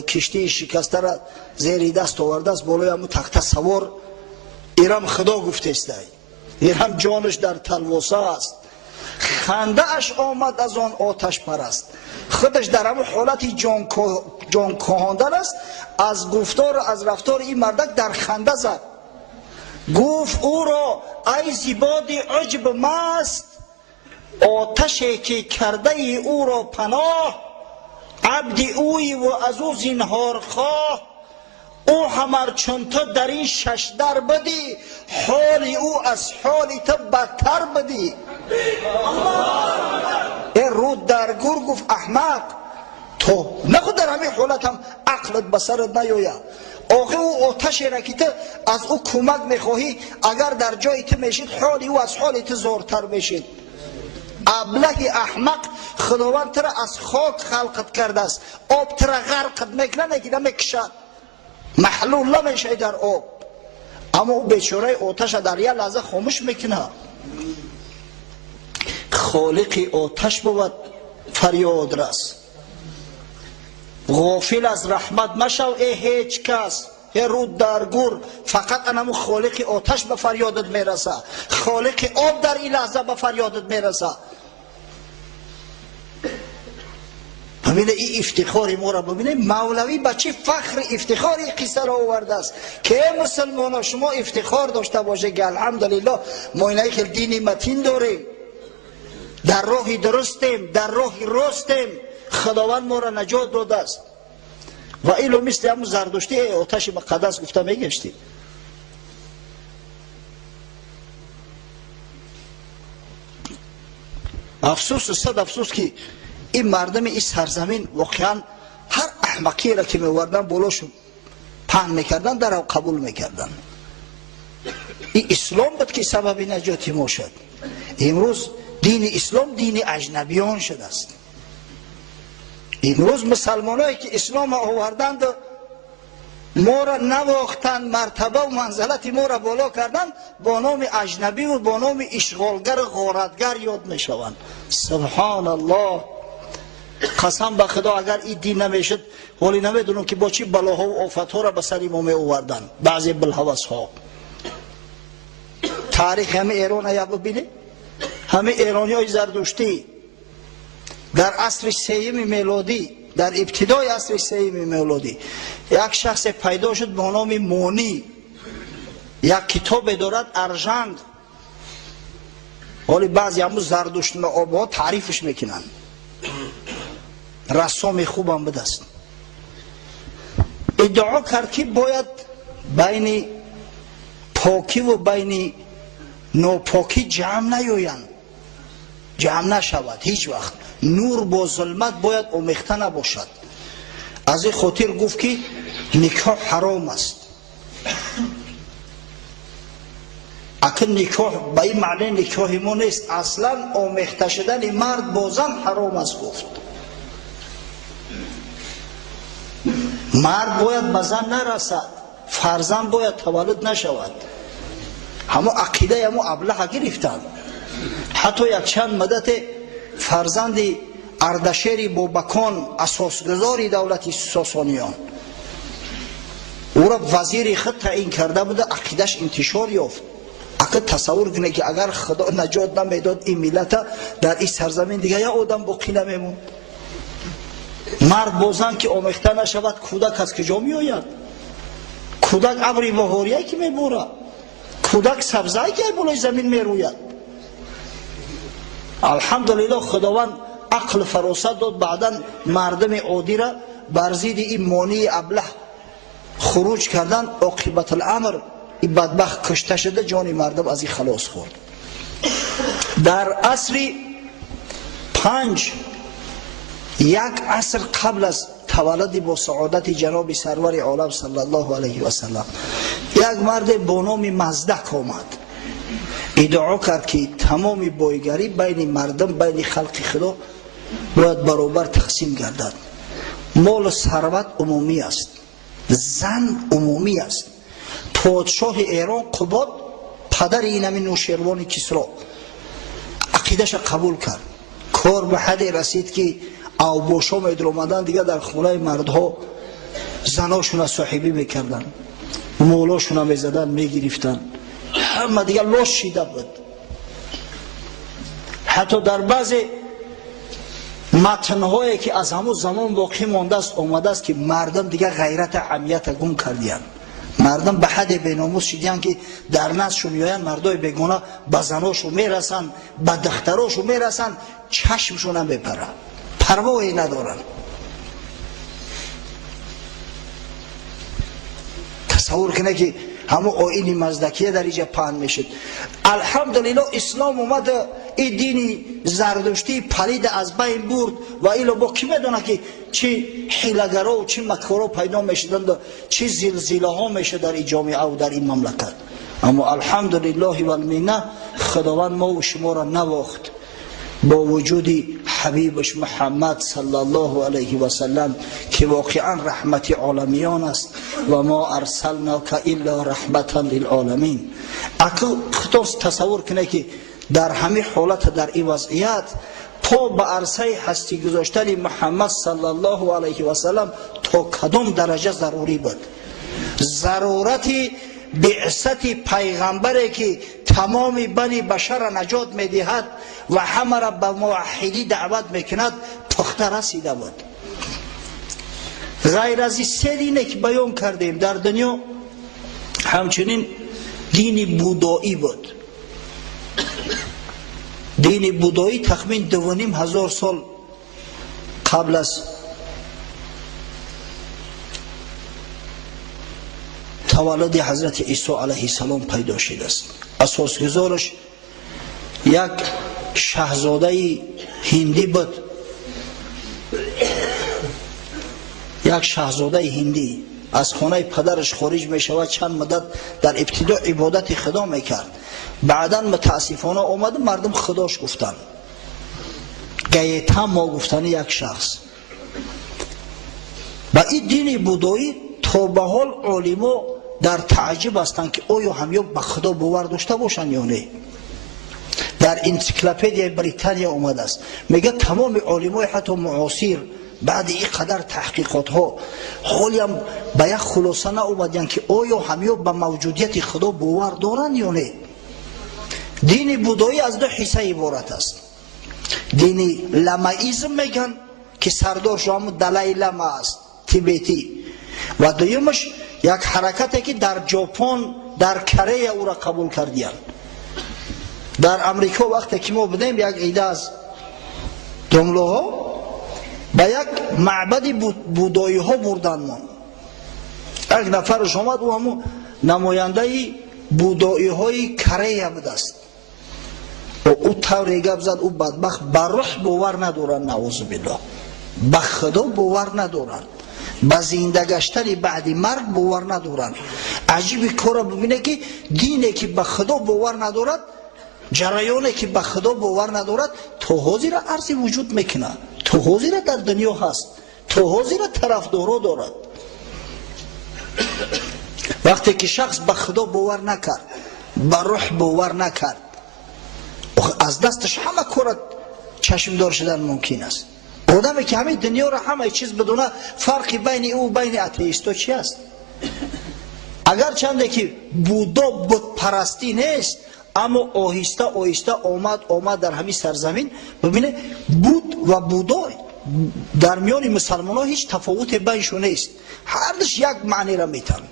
کشتی شکسته را زیر دست آورده است، بالای همه تخته سوار. ایرم خدا گفته است، ایرم جانش در تلواسه است. خنده اش آمد از آن آتش پرست، خودش در همه حالت جان کهاندن است. از گفتار و از رفتار این مردک در خنده زد. گفت او را ای زیباد عجب مست، آتشی که کرده ای او را پناه، عبد اوی و از او زینهار خواه، او همر چون تو در این شش در بدی، حال او از حال تو بدتر بدی. این رود درگور گفت احمق، تو نخود در همین حالتم عقلت بسرت نیاید. آخه او آتشی را که تو از او کمک میخواهی، اگر در جای تو میشید حال او از حال تو زورتر میشید. ابله احمق، خداوند تو را از خاک خلقت کرده است، آب تو را غرقت میکنه نگیره میکشد، محلول نمیشه در آب، اما او بیچاره آتش در یک لحظه خاموش میکنه. خالق آتش بود فریاد رس، غافل از رحمت مشو ای هیچ کس. ای رود درگور، فقط انمو خالق آتش به فریادت میرسه، خالق آب در این لحظه به فریادت میرسه. ببینه این افتخاری ما را ببینه، مولوی بچه فخر افتخاری قصه را آورده است که مسلمان ها شما افتخار داشته باشه که الحمدلله ما اینایی که دینی متین داریم، در راهی درستیم، در راهی راستیم، خداوند ما را نجات داده است. و ایلو مثل همون زردشتی آتش مقدس گفته میگشتی. افسوس صد افسوس که این مردم این سرزمین واقعا هر احمقی را که میوردن بولاشون پهن میکردن در او قبول میکردن. این اسلام بود که سبب نجات ما شد. امروز دین اسلام دین اجنبیان شده است. امروز مسلمانایی که اسلام آوردند ما را نواختند، مرتبه و منزلت ما را بالا کردند، با نام اجنبی و با نام اشغالگر غارتگر یاد میشوند. سبحان الله. قسم به خدا اگر این دین نمیشد ولی نمیدونم که با چی بلاها و آفتها را به سر ما می آوردند بعضی بلحوث ها. تاریخ همه ایران یا ببینه، همه ایرانی های زردشتی در عصر سوم میلادی، در ابتدای عصر سوم میلادی یک شخص پیدا شد به نام مونی، یک کتاب دارد ارژنگ، ولی بعضی همون زردشت آبها تعریفش میکنن، رسام خوبم بدست. ادعا کرد که باید بین پاکی و بین ناپاکی جمع نیایند، جمع نشود هیچ وقت. نور با ظلمت باید آمیخته نباشد. از این خاطر گفت که نکاح حرام است. اگر نکاح به این معنی نکاح ما نیست، اصلا آمیخته شدن مرد با زن حرام است. گفت مرد باید به زن نرسد، فرزند باید تولد نشود. همه عقیده همه ابله گرفتند. حتی یک چند مدت فرزند اردشیر بابکان اساسگذار دولت ساسانیان او را وزیر خود تعیین کرده بوده، عقیدش انتشار یافت. اگر تصور کنه که اگر خدا نجات نمیداد این ملت در این سرزمین دیگه یا آدم باقی نمیموند. مرد با زن که آمیخته نشود کودک از کجا می آید؟ کودک ابری بهاریه که می بوره، کودک سبزه که بالای زمین می روید. الحمدلله خداوند عقل فراست داد، بعدا مردم عادی را بر ضد این مانی ابله خروج کردن. عاقبت الامر این بدبخت کشته شده، جان مردم از این خلاص خورد. در عصر 5 یک عصر قبل از تولد با سعادت جناب سرور عالم صلی الله علیه و سلم، یک مرد با نام مزدک آمد، ادعا کرد که تمام بایگری بین مردم، بین خلق خدا باید برابر تقسیم گردد. مال و ثروت عمومی است، زن عمومی است. پادشاه ایران قباد پدر اینمی نوشیروان کسرا عقیدش قبول کرد. کار به حد رسید که اوباشا میدر آمدن دیگه در خونه مردها زناشون صاحبی میکردن، مولاشون میزدن میگرفتن، همه دیگه لاش شیده بود. حتی در بعض متنهایی که از همون زمان باقی مانده است آمده است که مردم دیگه غیرت عمیت گم کردیان. مردم به حد بیناموس شدیان که در نزدشون میآیند مردای بیگناه به زناشون میرسن، به دختراشون میرسن، چشمشون هم بپره، پروایی ندارن. تصور کنه که همون آیین مزدکیه در اینجا پهن میشد. الحمدلله اسلام اومد این دین زردشتی پلید از بین برد و ایلو با کی میدونه که چه حیله‌گرا و چه مکرها پیدا میشدند و چه زلزله ها میشه در این جامعه و در این مملکت. اما الحمدلله و المنه خداوند ما و شما را نواخت با وجود حبیبش محمد صلی الله علیه و سلم که واقعا رحمت عالمیان است و ما ارسلناک الا رحمتا للعالمین. اکو خطوس تصور کنه که در همه حالت در این وضعیت پا به عرصه هستی گذاشتن محمد صلی الله علیه و سلم تا کدام درجه ضروری بود. ضرورت بعثت پیغمبری که تمام بنی بشر را نجات میدهد و همه را به موحدی دعوت میکند پخته رسیده بود. غیر از این سه دینه که بیان کردیم در دنیا همچنین دین بودایی بود. دین بودایی تخمین 2500 سال قبل از تولد حضرت عیسی علیه السلام پیدا شده است. اساسگذارش یک شاهزاده هندی بود. یک شاهزاده هندی از خانه پدرش خارج می شود، چند مدت در ابتدا عبادت خدا میکرد، بعدا متاسفانه آمد مردم خداش گفتن، گیتا ما گفتن یک شخص. با این دین بودایی تا به حال علما در تعجب هستند که آیا همیو به خدا باور داشته باشند یا نه. در انسیکلوپدیای بریتانیا اومده است، میگه تمام علمای حتی معاصر بعد این قدر تحقیقات ها حالی هم به یک خلاصه ناومدن که آیا همیو به موجودیت خدا باور دارند یا نه. دین بودایی از دو حصه عبارت است. دین لمائیزم میگن که سردارش هم دلای لما است، تیبتی، و دویمش یک حرکتی که در ژاپن در کره او را قبول کردیم. در امریکا وقتی که ما بدیم یک عده از جمله‌ها به یک معبد بودایی ها بردن ما. یک نفرش آمد و همون نماینده بودایی های کره بود است. و او طوری گپ زد او بدبخت به روح باور ندارن، نعوذ بالله، به خدا باور ندارن، به زنده گشتن بعد مرگ باور ندارن. عجیب کار ببینه که دینی که به خدا باور ندارد، جریانی که به خدا باور ندارد تا حاضر عرض وجود میکنه، تا حاضر در دنیا هست، تا حاضر طرفدارا دارد. وقتی که شخص به خدا باور نکرد، به روح باور نکرد، از دستش همه کار چشمدار شدن ممکن است. آدمی که همه دنیا را همه چیز بدونه، فرقی بین او و بین اتئیستا چی است؟ اگر چنده که بودا بت پرستی نیست، اما آهسته آهسته آمد در همین سرزمین. ببینه بود و بودا در میان مسلمان ها هیچ تفاوت بینشون نیست، هر دوش یک معنی را میتن.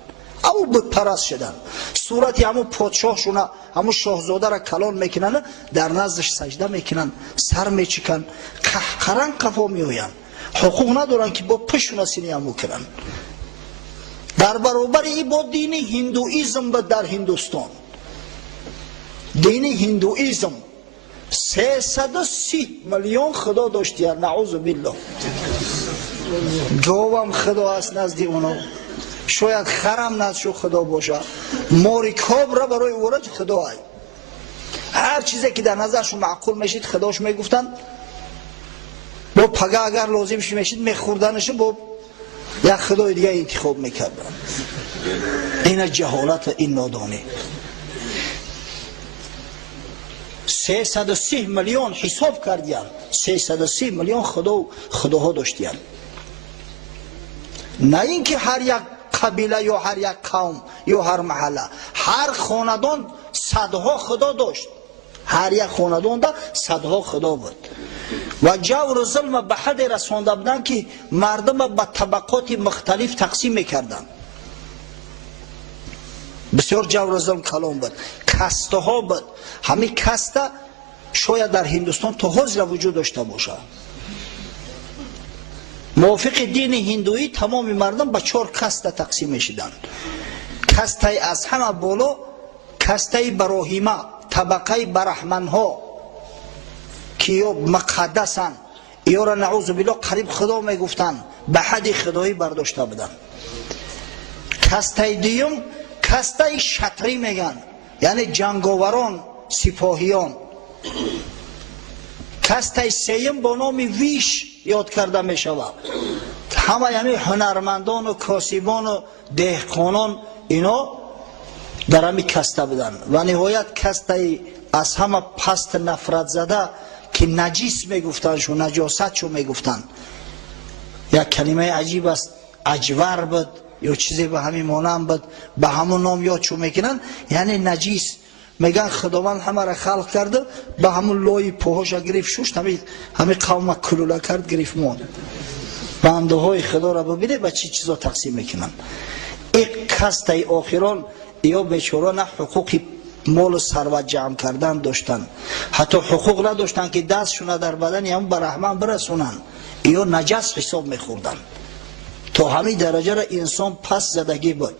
اما بت پرست شدن، صورتی همون پادشاهشون همون شاهزاده را کلان میکنن، در نزدش سجده میکنن، سر میچکن، قهقرن قفا میوین، حقوق ندارن که با پشون سینی همو کنن. در برابر این با دین هندویزم بود. در هندوستان دین هندویزم 330 میلیون خدا داشتی، نعوذ بالله. گاوم خدا است نزد اونا، شاید خرم نزدشو خدا باشه، ماریکاب را برای اورج خدا های. هر چیزی که در نظرشون معقول میشید خداش میگفتن. با پگه اگر لازمش میشید میخوردنش با یک خدای دیگه انتخاب میکردن. این جهالت، این نادانی. 330 میلیون حساب کردیم، 330 میلیون خداها داشتیم. نه اینکه هر یک قبیله یا هر یک قوم یا هر محله، هر خاندان صدها خدا داشت. هر یک خاندان دا صدها خدا بود. و جور و ظلم به حد رسانده بودن که مردم به طبقات مختلف تقسیم میکردن. بسیار جور و ظلم کلام بود، کسته ها بود. همین کسته شاید در هندوستان تا حاضر وجود داشته باشه. موافق دین هندویی تمام مردم به 4 کسته تقسیم میشدند. کسته از همه بالا کسته براهیمه، طبقه برهمن ها که یا مقدسن، یا را نعوذ بالله قریب خدا میگفتن، به حد خدایی برداشته بدن. کسته دیوم کسته شطری میگن، یعنی جنگاوران، سپاهیان. کسته سیم با نام ویش یاد کرده می شود. همه یعنی هنرمندان و کاسبان و دهقانان اینا در همی کسته بدن. و نهایت کسته از همه پست نفرت زده که نجیس می گفتن شو، نجاست شو می گفتن. یک کلمه عجیب است، اجور بود یا چیزی به همین مانم بود، به همون نام یاد شو میکنن، یعنی نجیس. میگن خداوند همه را خلق کرده، به همون لای پاهاش گرفت شوشت، همین قوم کلوله کرد گرفت مون. بنده های خدا را ببینه به چی چیزا تقسیم میکنن. این کسته آخران یا بیچاران حقوق مال و ثروت جمع کردن داشتن، حتی حقوق نداشتن که دستشون در بدن هم به رحمان برسونن، یا نجس حساب میخوردن. تا همین درجه را انسان پس زدگی بود.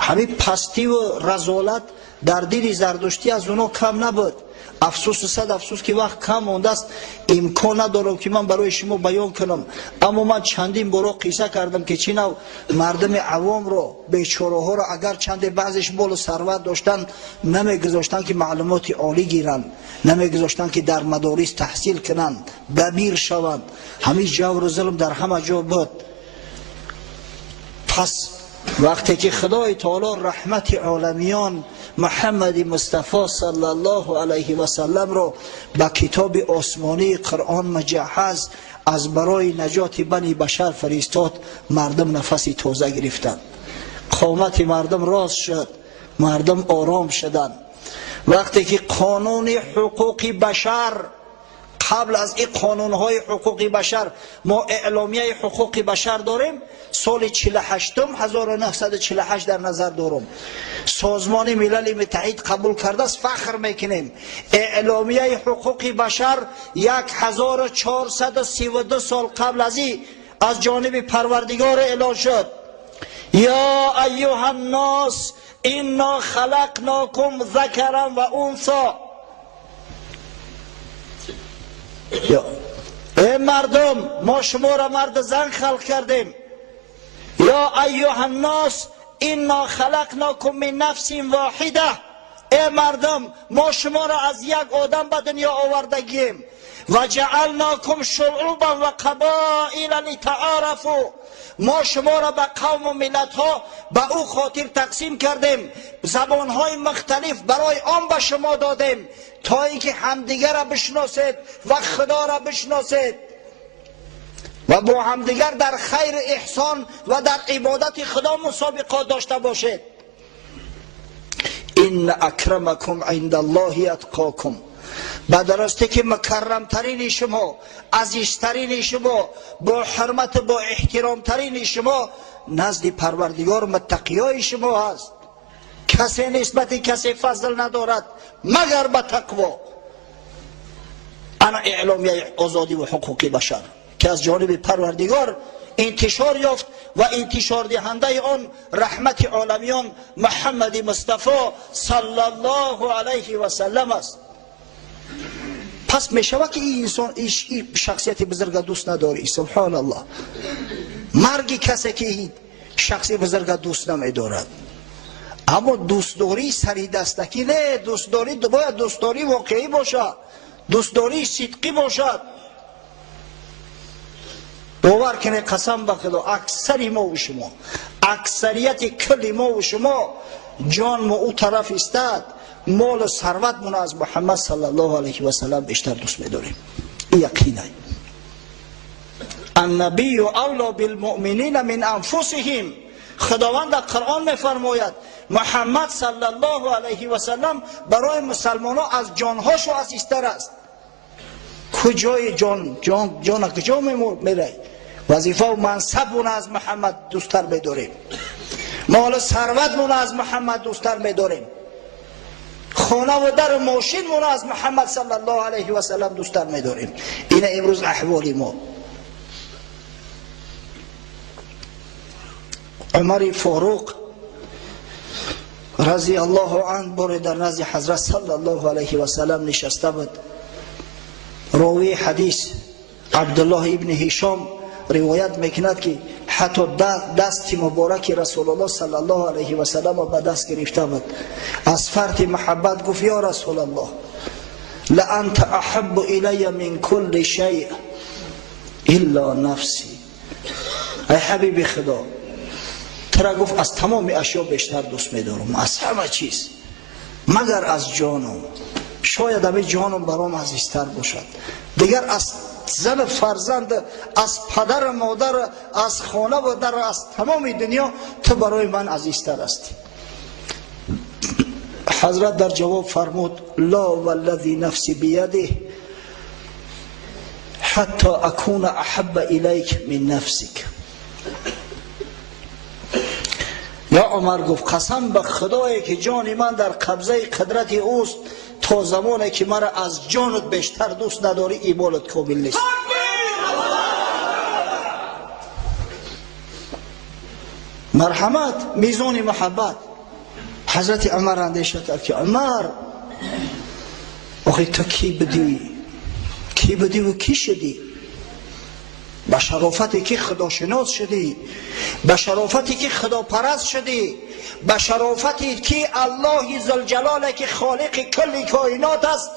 همین پستی و رذالت در دین زردشتی از اونا کم نبود. افسوس صد افسوس که وقت کم مونده است، امکان ندارم که من برای شما بیان کنم. اما من چندین بار قصه کردم که چینو مردم عوام رو، بیچاره ها رو، اگر چند بعضش مال و ثروت داشتن نمیگذاشتن که معلومات عالی گیرن، نمیگذاشتن که در مدارس تحصیل کنن، دبیر شوند. همین جور و ظلم در همه جا بود. پس وقتی که خدای تعالی رحمت عالمیان محمد مصطفی صلی الله علیه و سلم رو به کتاب آسمانی قرآن مجهز از برای نجات بنی بشر فرستاد، مردم نفسی تازه گرفتند، قامت مردم راست شد، مردم آرام شدند. وقتی که قانون حقوق بشر، قبل از این قانونهای حقوق بشر ما اعلامیه حقوق بشر داریم، سال 1948 در نظر دارم، سازمان ملل متحد قبول کرده است، فخر میکنیم. اعلامیه حقوق بشر 1432 سال قبل از این از جانب پروردگار اعلان شد. یا ایها الناس انا خلقناکم ذکرا و انثی. ای مردم، ما شما را مرد زن خلق کردیم. یا ایها الناس انا خلقناکم من نفس واحده. ای مردم، ما شما را از یک آدم به دنیا آوردگیم. و جعلناکم شعوبا و قبائل لتعارفوا. ما شما را به قوم و ملت ها به او خاطر تقسیم کردیم، زبان های مختلف برای آن به شما دادیم تا اینکه همدیگر را بشناسید و خدا را بشناسید و با همدیگر در خیر احسان و در عبادت خدا مسابقات داشته باشید. ان اکرمکم عند الله اتقاکم. بدرسته که مکرم ترین شما، عزیزترین شما، با حرمت با احترام ترین شما نزد پروردگار متقیای شما هست. کسی نسبت کسی فضل ندارد مگر به تقوا. انا اعلامیه آزادی و حقوق بشر که از جانب پروردگار انتشار یافت و انتشار دهنده آن رحمت عالمیان محمد مصطفی صلی الله علیه و سلم است. پس می شود که این انسان این شخصیت بزرگ دوست نداری. سبحان الله. مرگ کسی که این شخصی بزرگ دوست نمی دارد. اما دوستداری سری دستکی نه. دوستداری باید دوستداری واقعی باشد، دوستداری صدقی باشد. باور کنه قسم به خدا اکثری ما و شما، اکثریت کل ما و شما جان ما او طرف استاد، مال و ثروت من از محمد صلی الله علیه و سلم بیشتر دوست می‌داریم. این یقینه. النبی اولی بالمؤمنین من انفسهم. خداوند در قرآن می‌فرماید محمد صلی الله علیه و سلم برای مسلمانان از جانهاشو عزیزتر است. کجای جان کجا میره؟ وظیفه و منصب از محمد دوستتر بداریم. مال ثروتمون از محمد دوستتر می‌داریم، خانه و در و ماشینمون از محمد صلی الله علیه و سلم دوستتر می‌داریم. این امروز احوال ما. عمر فاروق رضی الله عنه بار در نزد حضرت صلی الله علیه و سلم نشسته بود. راوی حدیث عبدالله ابن هشام روایت میکند که حتی دست مبارک رسول الله صلی الله علیه و سلم به دست گرفته بود. از فرط محبت گفت یا رسول الله لانت احب الی من کل شیء الا نفسی. ای حبیب خدا، ترا گفت از تمام اشیا بیشتر دوست می‌دارم، از همه چیز مگر از جانم. شاید همه جانم برام عزیزتر باشد. دیگر از زن فرزند، از پدر مادر، از خانه و در، از تمام دنیا تو برای من عزیزتر هستی. حضرت در جواب فرمود لا والذی نفسی بیده حتی اکون احب الیک من نفسک. یا عمر گفت قسم به خدایی که جان من در قبضه قدرت اوست، تا زمانی که مرا از جانت بیشتر دوست نداری ایمانت کامل نیست. مرحمت میزان محبت. حضرت عمر اندیشه کرد که عمر آخه تو کی بدی و کی شدی؟ به شرافتی که خدا شناس شدی، به شرافتی که خدا پرست شدی، به شرافتی که الله ذوالجلال که خالق کل کائنات است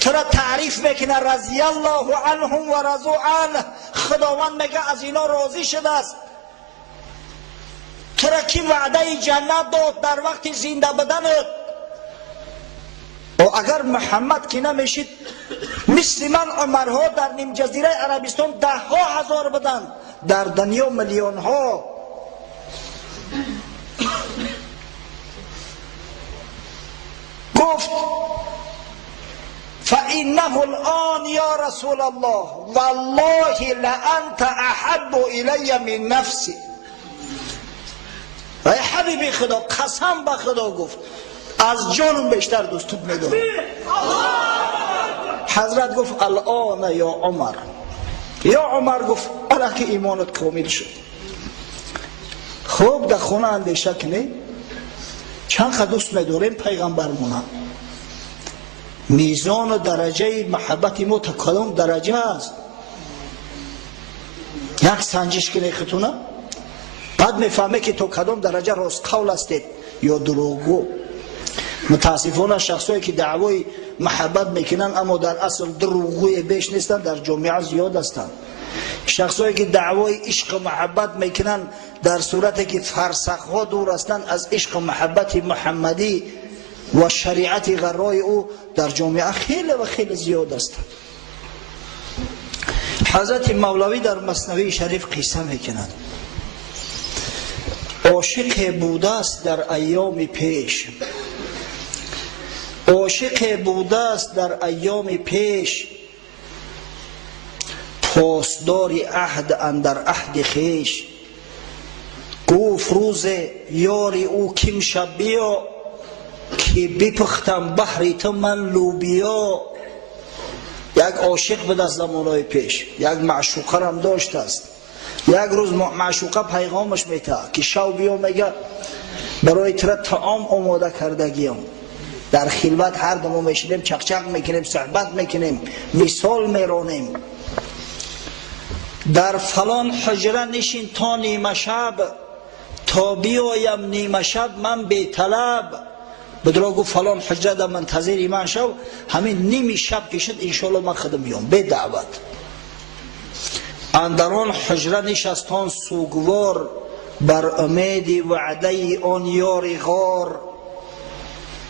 تو را تعریف میکنه رضی الله عنهم و رضوا عنه. خداوند میگه از اینا راضی شده است. تو را که وعده جنت داد در وقت زنده بودنت. و اگر محمد که نمیشید مثل من عمرها در نیم جزیره عربستان 10,000 بدن، در دنیا میلیون ها. گفت فإنه الآن یا رسول الله والله لأنت احب الی من نفسی. ای حبیب خدا، قسم به خدا گفت از جانم بیشتر دوستت میدارم. حضرت گفت الان یا عمر. یا عمر گفت الا که ایمانت کامل شد. خوب در خونه اندیشه کنی چند قدر دوست میداریم پیغمبرمون. میزان و درجه محبت ما تا کدام درجه است؟ یک سنجش کنی خطونه بعد میفهمه که تو کدام درجه راست قول هستید یا دروغگو. متاسفانه شخصایی که دعوای محبت میکنن اما در اصل دروغگوی بیش نیستن در جامعه زیاد هستند. شخصایی که دعوای عشق و محبت میکنن در صورتی که فرسخها دور هستند از عشق و محبت محمدی و شریعت غرای او در جامعه خیلی و خیلی زیاد هستند. حضرت مولوی در مثنوی شریف قصه میکنند عاشق بوده است در ایام پیش، عاشق بوده است در ایام پیش، پاسدار عهد اندر عهد خیش. گفت روز یاری او کم شب بیا، که بپختم بحری تو من لوبیا. یک عاشق بود از زمانهای پیش، یک معشوقه هم داشت است. یک روز معشوقه پیغامش میده که شو بیا، میگه برای ترا طعام آماده کردگیم. در خلوت هر دو ما میشینیم چقچق میکنیم، صحبت میکنیم، مثال میرانیم. در فلان حجره نشین تا نیمه شب، تا بیایم نیمه شب من بی طلب. بدرا گفت فلان حجره در منتظر من شو، همین نیمی شب کشید انشالله من خودم بیام بی دعوت. اندران حجره نشستان سوگوار، بر امید وعده آن یار غار.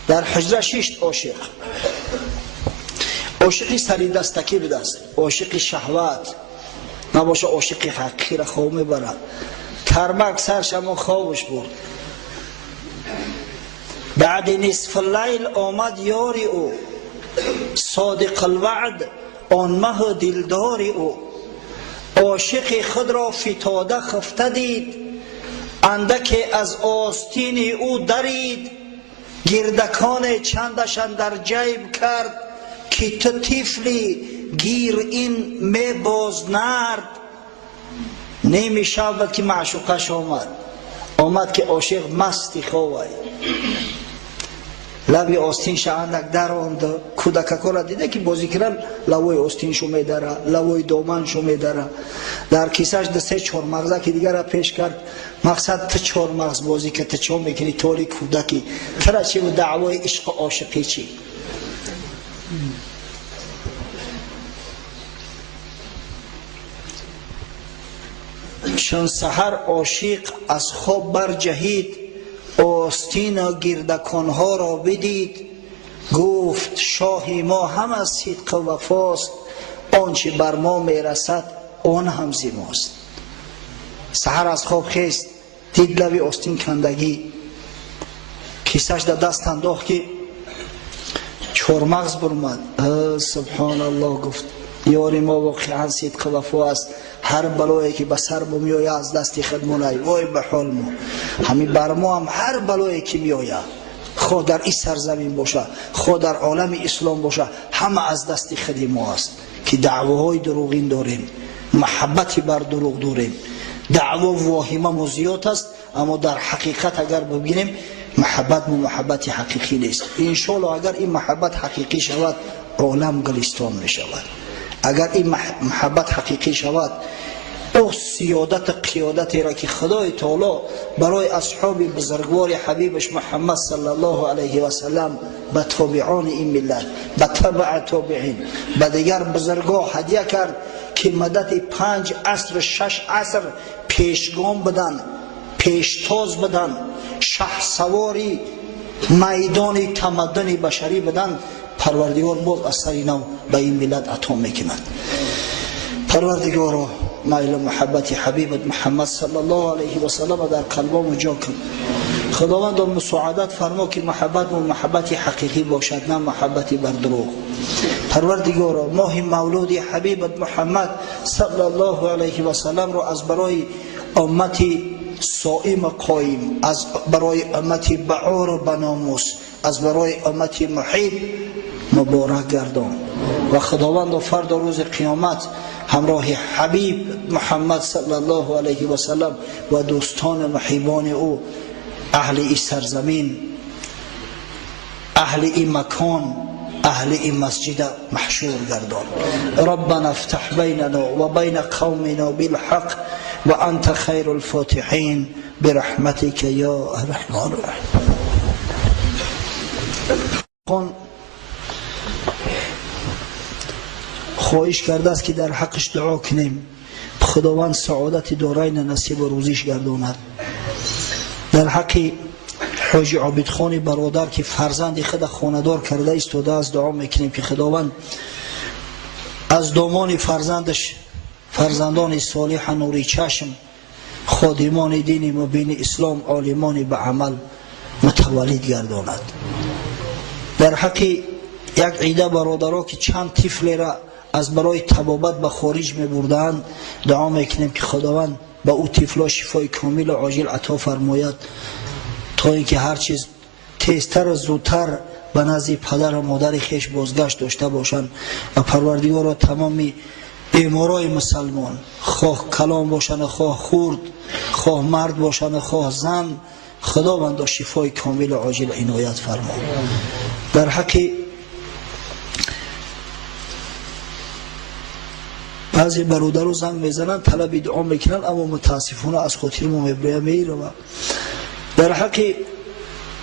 در حجره شش عاشق، عاشقی سری دستکی بده است، عاشق شهوت نباشه، عاشق حقیقی را خواه میبره. ترمک سرش اما خوابش برد. بعد نصف اللیل آمد یاری او، صادق الوعد آن مه دلداری او. عاشق خود را فتاده خفته دید، اندک از آستین او درید، گردکان چندشان در جیب کرد، که تو طفلی گیر این می باز نرد. نیمی شب که معشوقش آمد که عاشق مستی خواه لبی آستینش اندک در آمد. کودککا را دیده که بازی کردن، لوی آستینشو میداره، لوی دامنشو میداره. در کیسهش دسته چهارمغزه که دیگر را پیش کرد. مقصد تو چهارمغز بازی که تو چون میکنی طوری کودکی، ترا چی و دعوای عشق و عاشقی چی؟ چون سحر عاشق از خواب برجهید، آستین و گردکانها را بدید. گفت شاه ما هم از صدق و وفاست، آنچه بر ما میرسد آن هم ز ماست. سحر از خواب خیست، دید لب آستین کندگی، کیسهش در دست انداخت که چهارمغز برآمد. سبحان الله، گفت یاری ما واقعا صدق و وفا است. هر بلایی که به سر ما میآید از دست خودمون، وای به حال ما. همین بر ما هم هر بلایی که میآید، خود در این سرزمین باشه، خود در عالم اسلام باشه، همه از دست خود ما است. که دعواهای دروغین داریم، محبتی بر دروغ داریم، دعوا واهمه و زیاد است، اما در حقیقت اگر ببینیم محبت محبت حقیقی نیست. انشالله اگر این محبت حقیقی شود، عالم گلستان می شود. اگر این محبت حقیقی شود، او سیادت قیادتی را که خدای تعالی برای اصحاب بزرگوار حبیبش محمد صلی الله علیه و سلم به تابعان این ملت، به تبع تابعین، به دیگر بزرگا هدیه کرد که مدت 5 عصر 6 عصر پیشگام بدن، پیشتاز بدن، شه سواری میدان تمدن بشری بدن. پروردگار باز از سر نو به این ملت عطا میکند. پروردگارا میل محبت حبیبت محمد صلی الله علیه و سلم در قلبم جا کن. خداوند مساعدت فرما که محبت و محبت حقیقی باشد، نه محبتی بر دروغ. پروردگارا ماه مولود حبیبت محمد صلی الله علیه و سلم را از برای امتی صائم قائم، از برای امتی بعار و بناموس، از برای امتی محب مبارک گردان. و خداوند فردا روز قیامت همراه حبیب محمد صلی الله علیه و سلم و دوستان محبان او، اهل این سرزمین، اهل این مکان، اهل این مسجد محشور گردان. ربنا افتح بیننا و بین قومنا بالحق و انت خیر الفاتحین برحمتك یا الرحمن الرحیم. خواهش کرده است که در حقش دعا کنیم، خداوند سعادت دارین نصیب و روزیش گرداند. در حق حاجی عابدخان برادر که فرزند خود خاندار کرده ایستاده است دعا میکنیم که خداوند از دامان فرزندش، فرزندان صالح نوری چشم، خادمان دین مبین اسلام، عالمان به عمل متولد گرداند. در حق یک عیده برادرها که چند طفل را از برای طبابت به خارج می بردند دعا میکنیم که خداوند به او طفلا شفای کامل و عاجل عطا فرماید، تا اینکه هر چیز تیزتر و زودتر به نزد پدر و مادر خیش بازگشت داشته باشند. و پروردگار را تمامی بیمارای مسلمان، خواه کلام باشند، خواه خورد، خواه مرد باشند، خواه زن، خداوند شفای کامل و عاجل عنایت فرما. در حق بعضی برادرها زنگ میزنن طلب دعا میکنن، اما متاسفانه از خاطر ما میره. در حق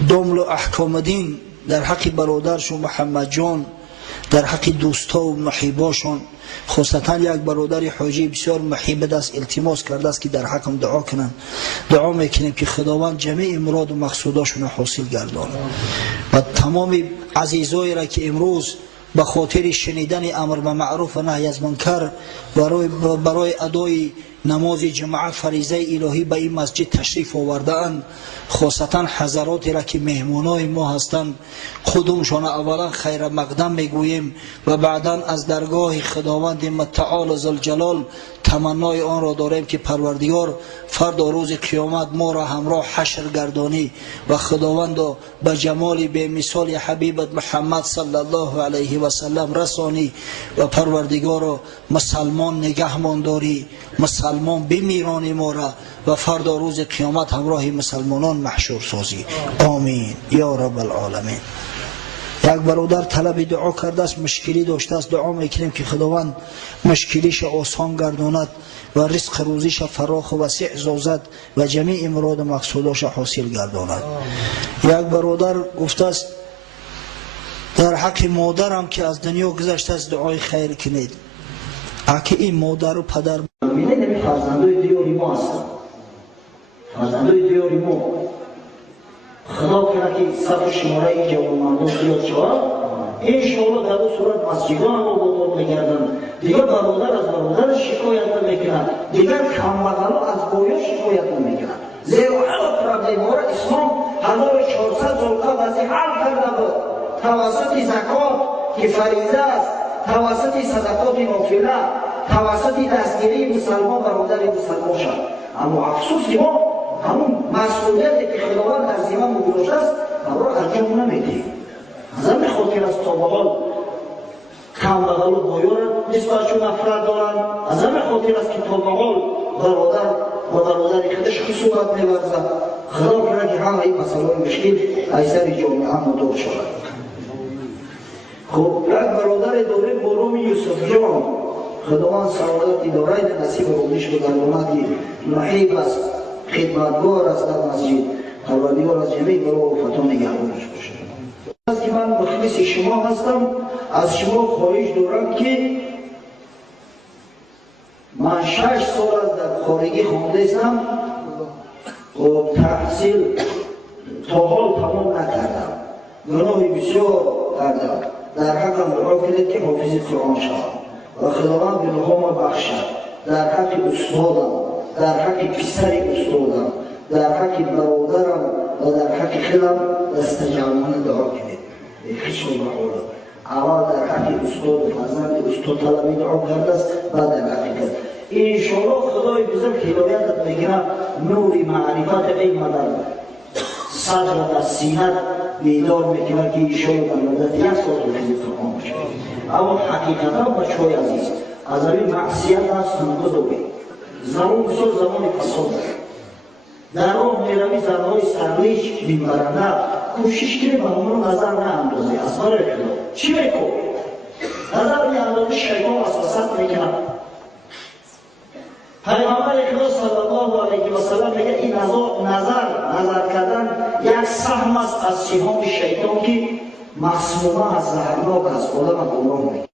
دامل و احکام دین، در حق برادرشون محمد جان، در حق دوستا و محباشون، خاصتا یک برادر حاجی بسیار محب است، التماس کرده است که در حقم دعا کنن. دعا میکنیم که خداوند جمیع مراد و مقصوداشون حاصل گرداند. و تمام عزیزایی را که امروز به خاطر شنیدن امر به معروف و نهی از منکر برای ادای نماز جمعه فریضه الهی به این مسجد تشریف آورده‌اند. خاصتا حضراتی را که مهمانای ما هستند، خودمشان اولا خیر مقدم میگوییم و بعدا از درگاه خداوند متعال ذوالجلال تمنای آن را داریم که پروردگار فردا روز قیامت ما را همراه حشر گردانی و خداوند به جمال به مثال حبیبت محمد صلی الله علیه و سلم رسانی و پروردگار مسلمان نگهمان داری، مسلمان بمیرانی ما را و فردا روز قیامت همراه مسلمانان محشور سازی. آمین یا رب العالمین. یک برادر طلب دعا کرده است، مشکلی داشته است، دعا میکنیم که خداوند مشکلیش آسان گرداند و رزق روزیش فراخ و وسیع سازد و جمیع مراد مقصوداش حاصل گرداند. یک برادر گفته است در حق مادرم که از دنیا گذشته است دعای خیر کنید. اگه این مادر و پدر میدونیم فرزندای دیاری ما هستند، فرزندای دیاری ما، خدا کنه که صف شماره ای جوانمردان زیاد شود، انشاءالله در اون صورت مسجدان هم آباد میگردند. دیگر برادر از برادر شکایت نمیکنند، دیگر کمبغلا از بایا شکایت نمیکنند. زیرا همه پرابلم ها را اسلام 1400 سال قبل از این حل کرده بود. توسط زکات که فریضه است، توسط صدقات نافله، توسط دستگیری مسلمان برادر مسلمان شد. اما افسوس که ما همون مسئولیتی که خداوند در ذمه گذاشته است ما را انجام نمیدیم. از همین خاطر است تا به حال کمبغل و بایا را نسبتشون نفرت دارند. از همین خاطر است که تا به حال برادر و برادر خودش خصومت می‌ورزد. خدا کنه که همه این مسائل مشکل از سر جامعه مدار شود. خب یک برادر داریم به نام یوسف جان، خداوند سعادت دارای نصیب روزیش بگرداند که محیب است، خدمتگار است در مسجد. پروردگار از جمیع گناه و فتان نگهدارش باشد. از که من مخلص شما هستم، از شما خواهش دارم که من 6 سال از در خارجی خوانده استم و تحصیل تا حال تمام نکردم، گناه بسیار کردم. در حقم دعا کنید که حافظ قرآن شوم و خداوند گناهامو بخشد. در حق استادم، در حق پسر استادم، در حق برادرم و در حق خودم دستجمعانه دعا کنید. خشم و معاله اول در حق استاد و فرزند استاد طلبی دعا کرده است، بعد در حق کرد. انشاءالله خدای بزرگ هدایتت میکنه، نور معرفت علم در صدر و در سینه بیدار میکنه که ایشان در مدت 1 سال حفظ قرآن باشد. اما حقیقتا بچه‌های عزیز از این معصیت هست نگذارید. زمان بسیار زمان فساد است. در راه میروی زنهای سرریش میبرنده، کوشش کنی به اونو نظر ناندازی. از برای خدا چی میکن؟ نظر میاندازی شیطان وسوسه میکنه. پیغمبر خدا صلی الله علیه و سلم میگه این نظر کردن یک سهم است از سهام شیطان که مسمومه از زهرناک است، آدم گمراه میکنه.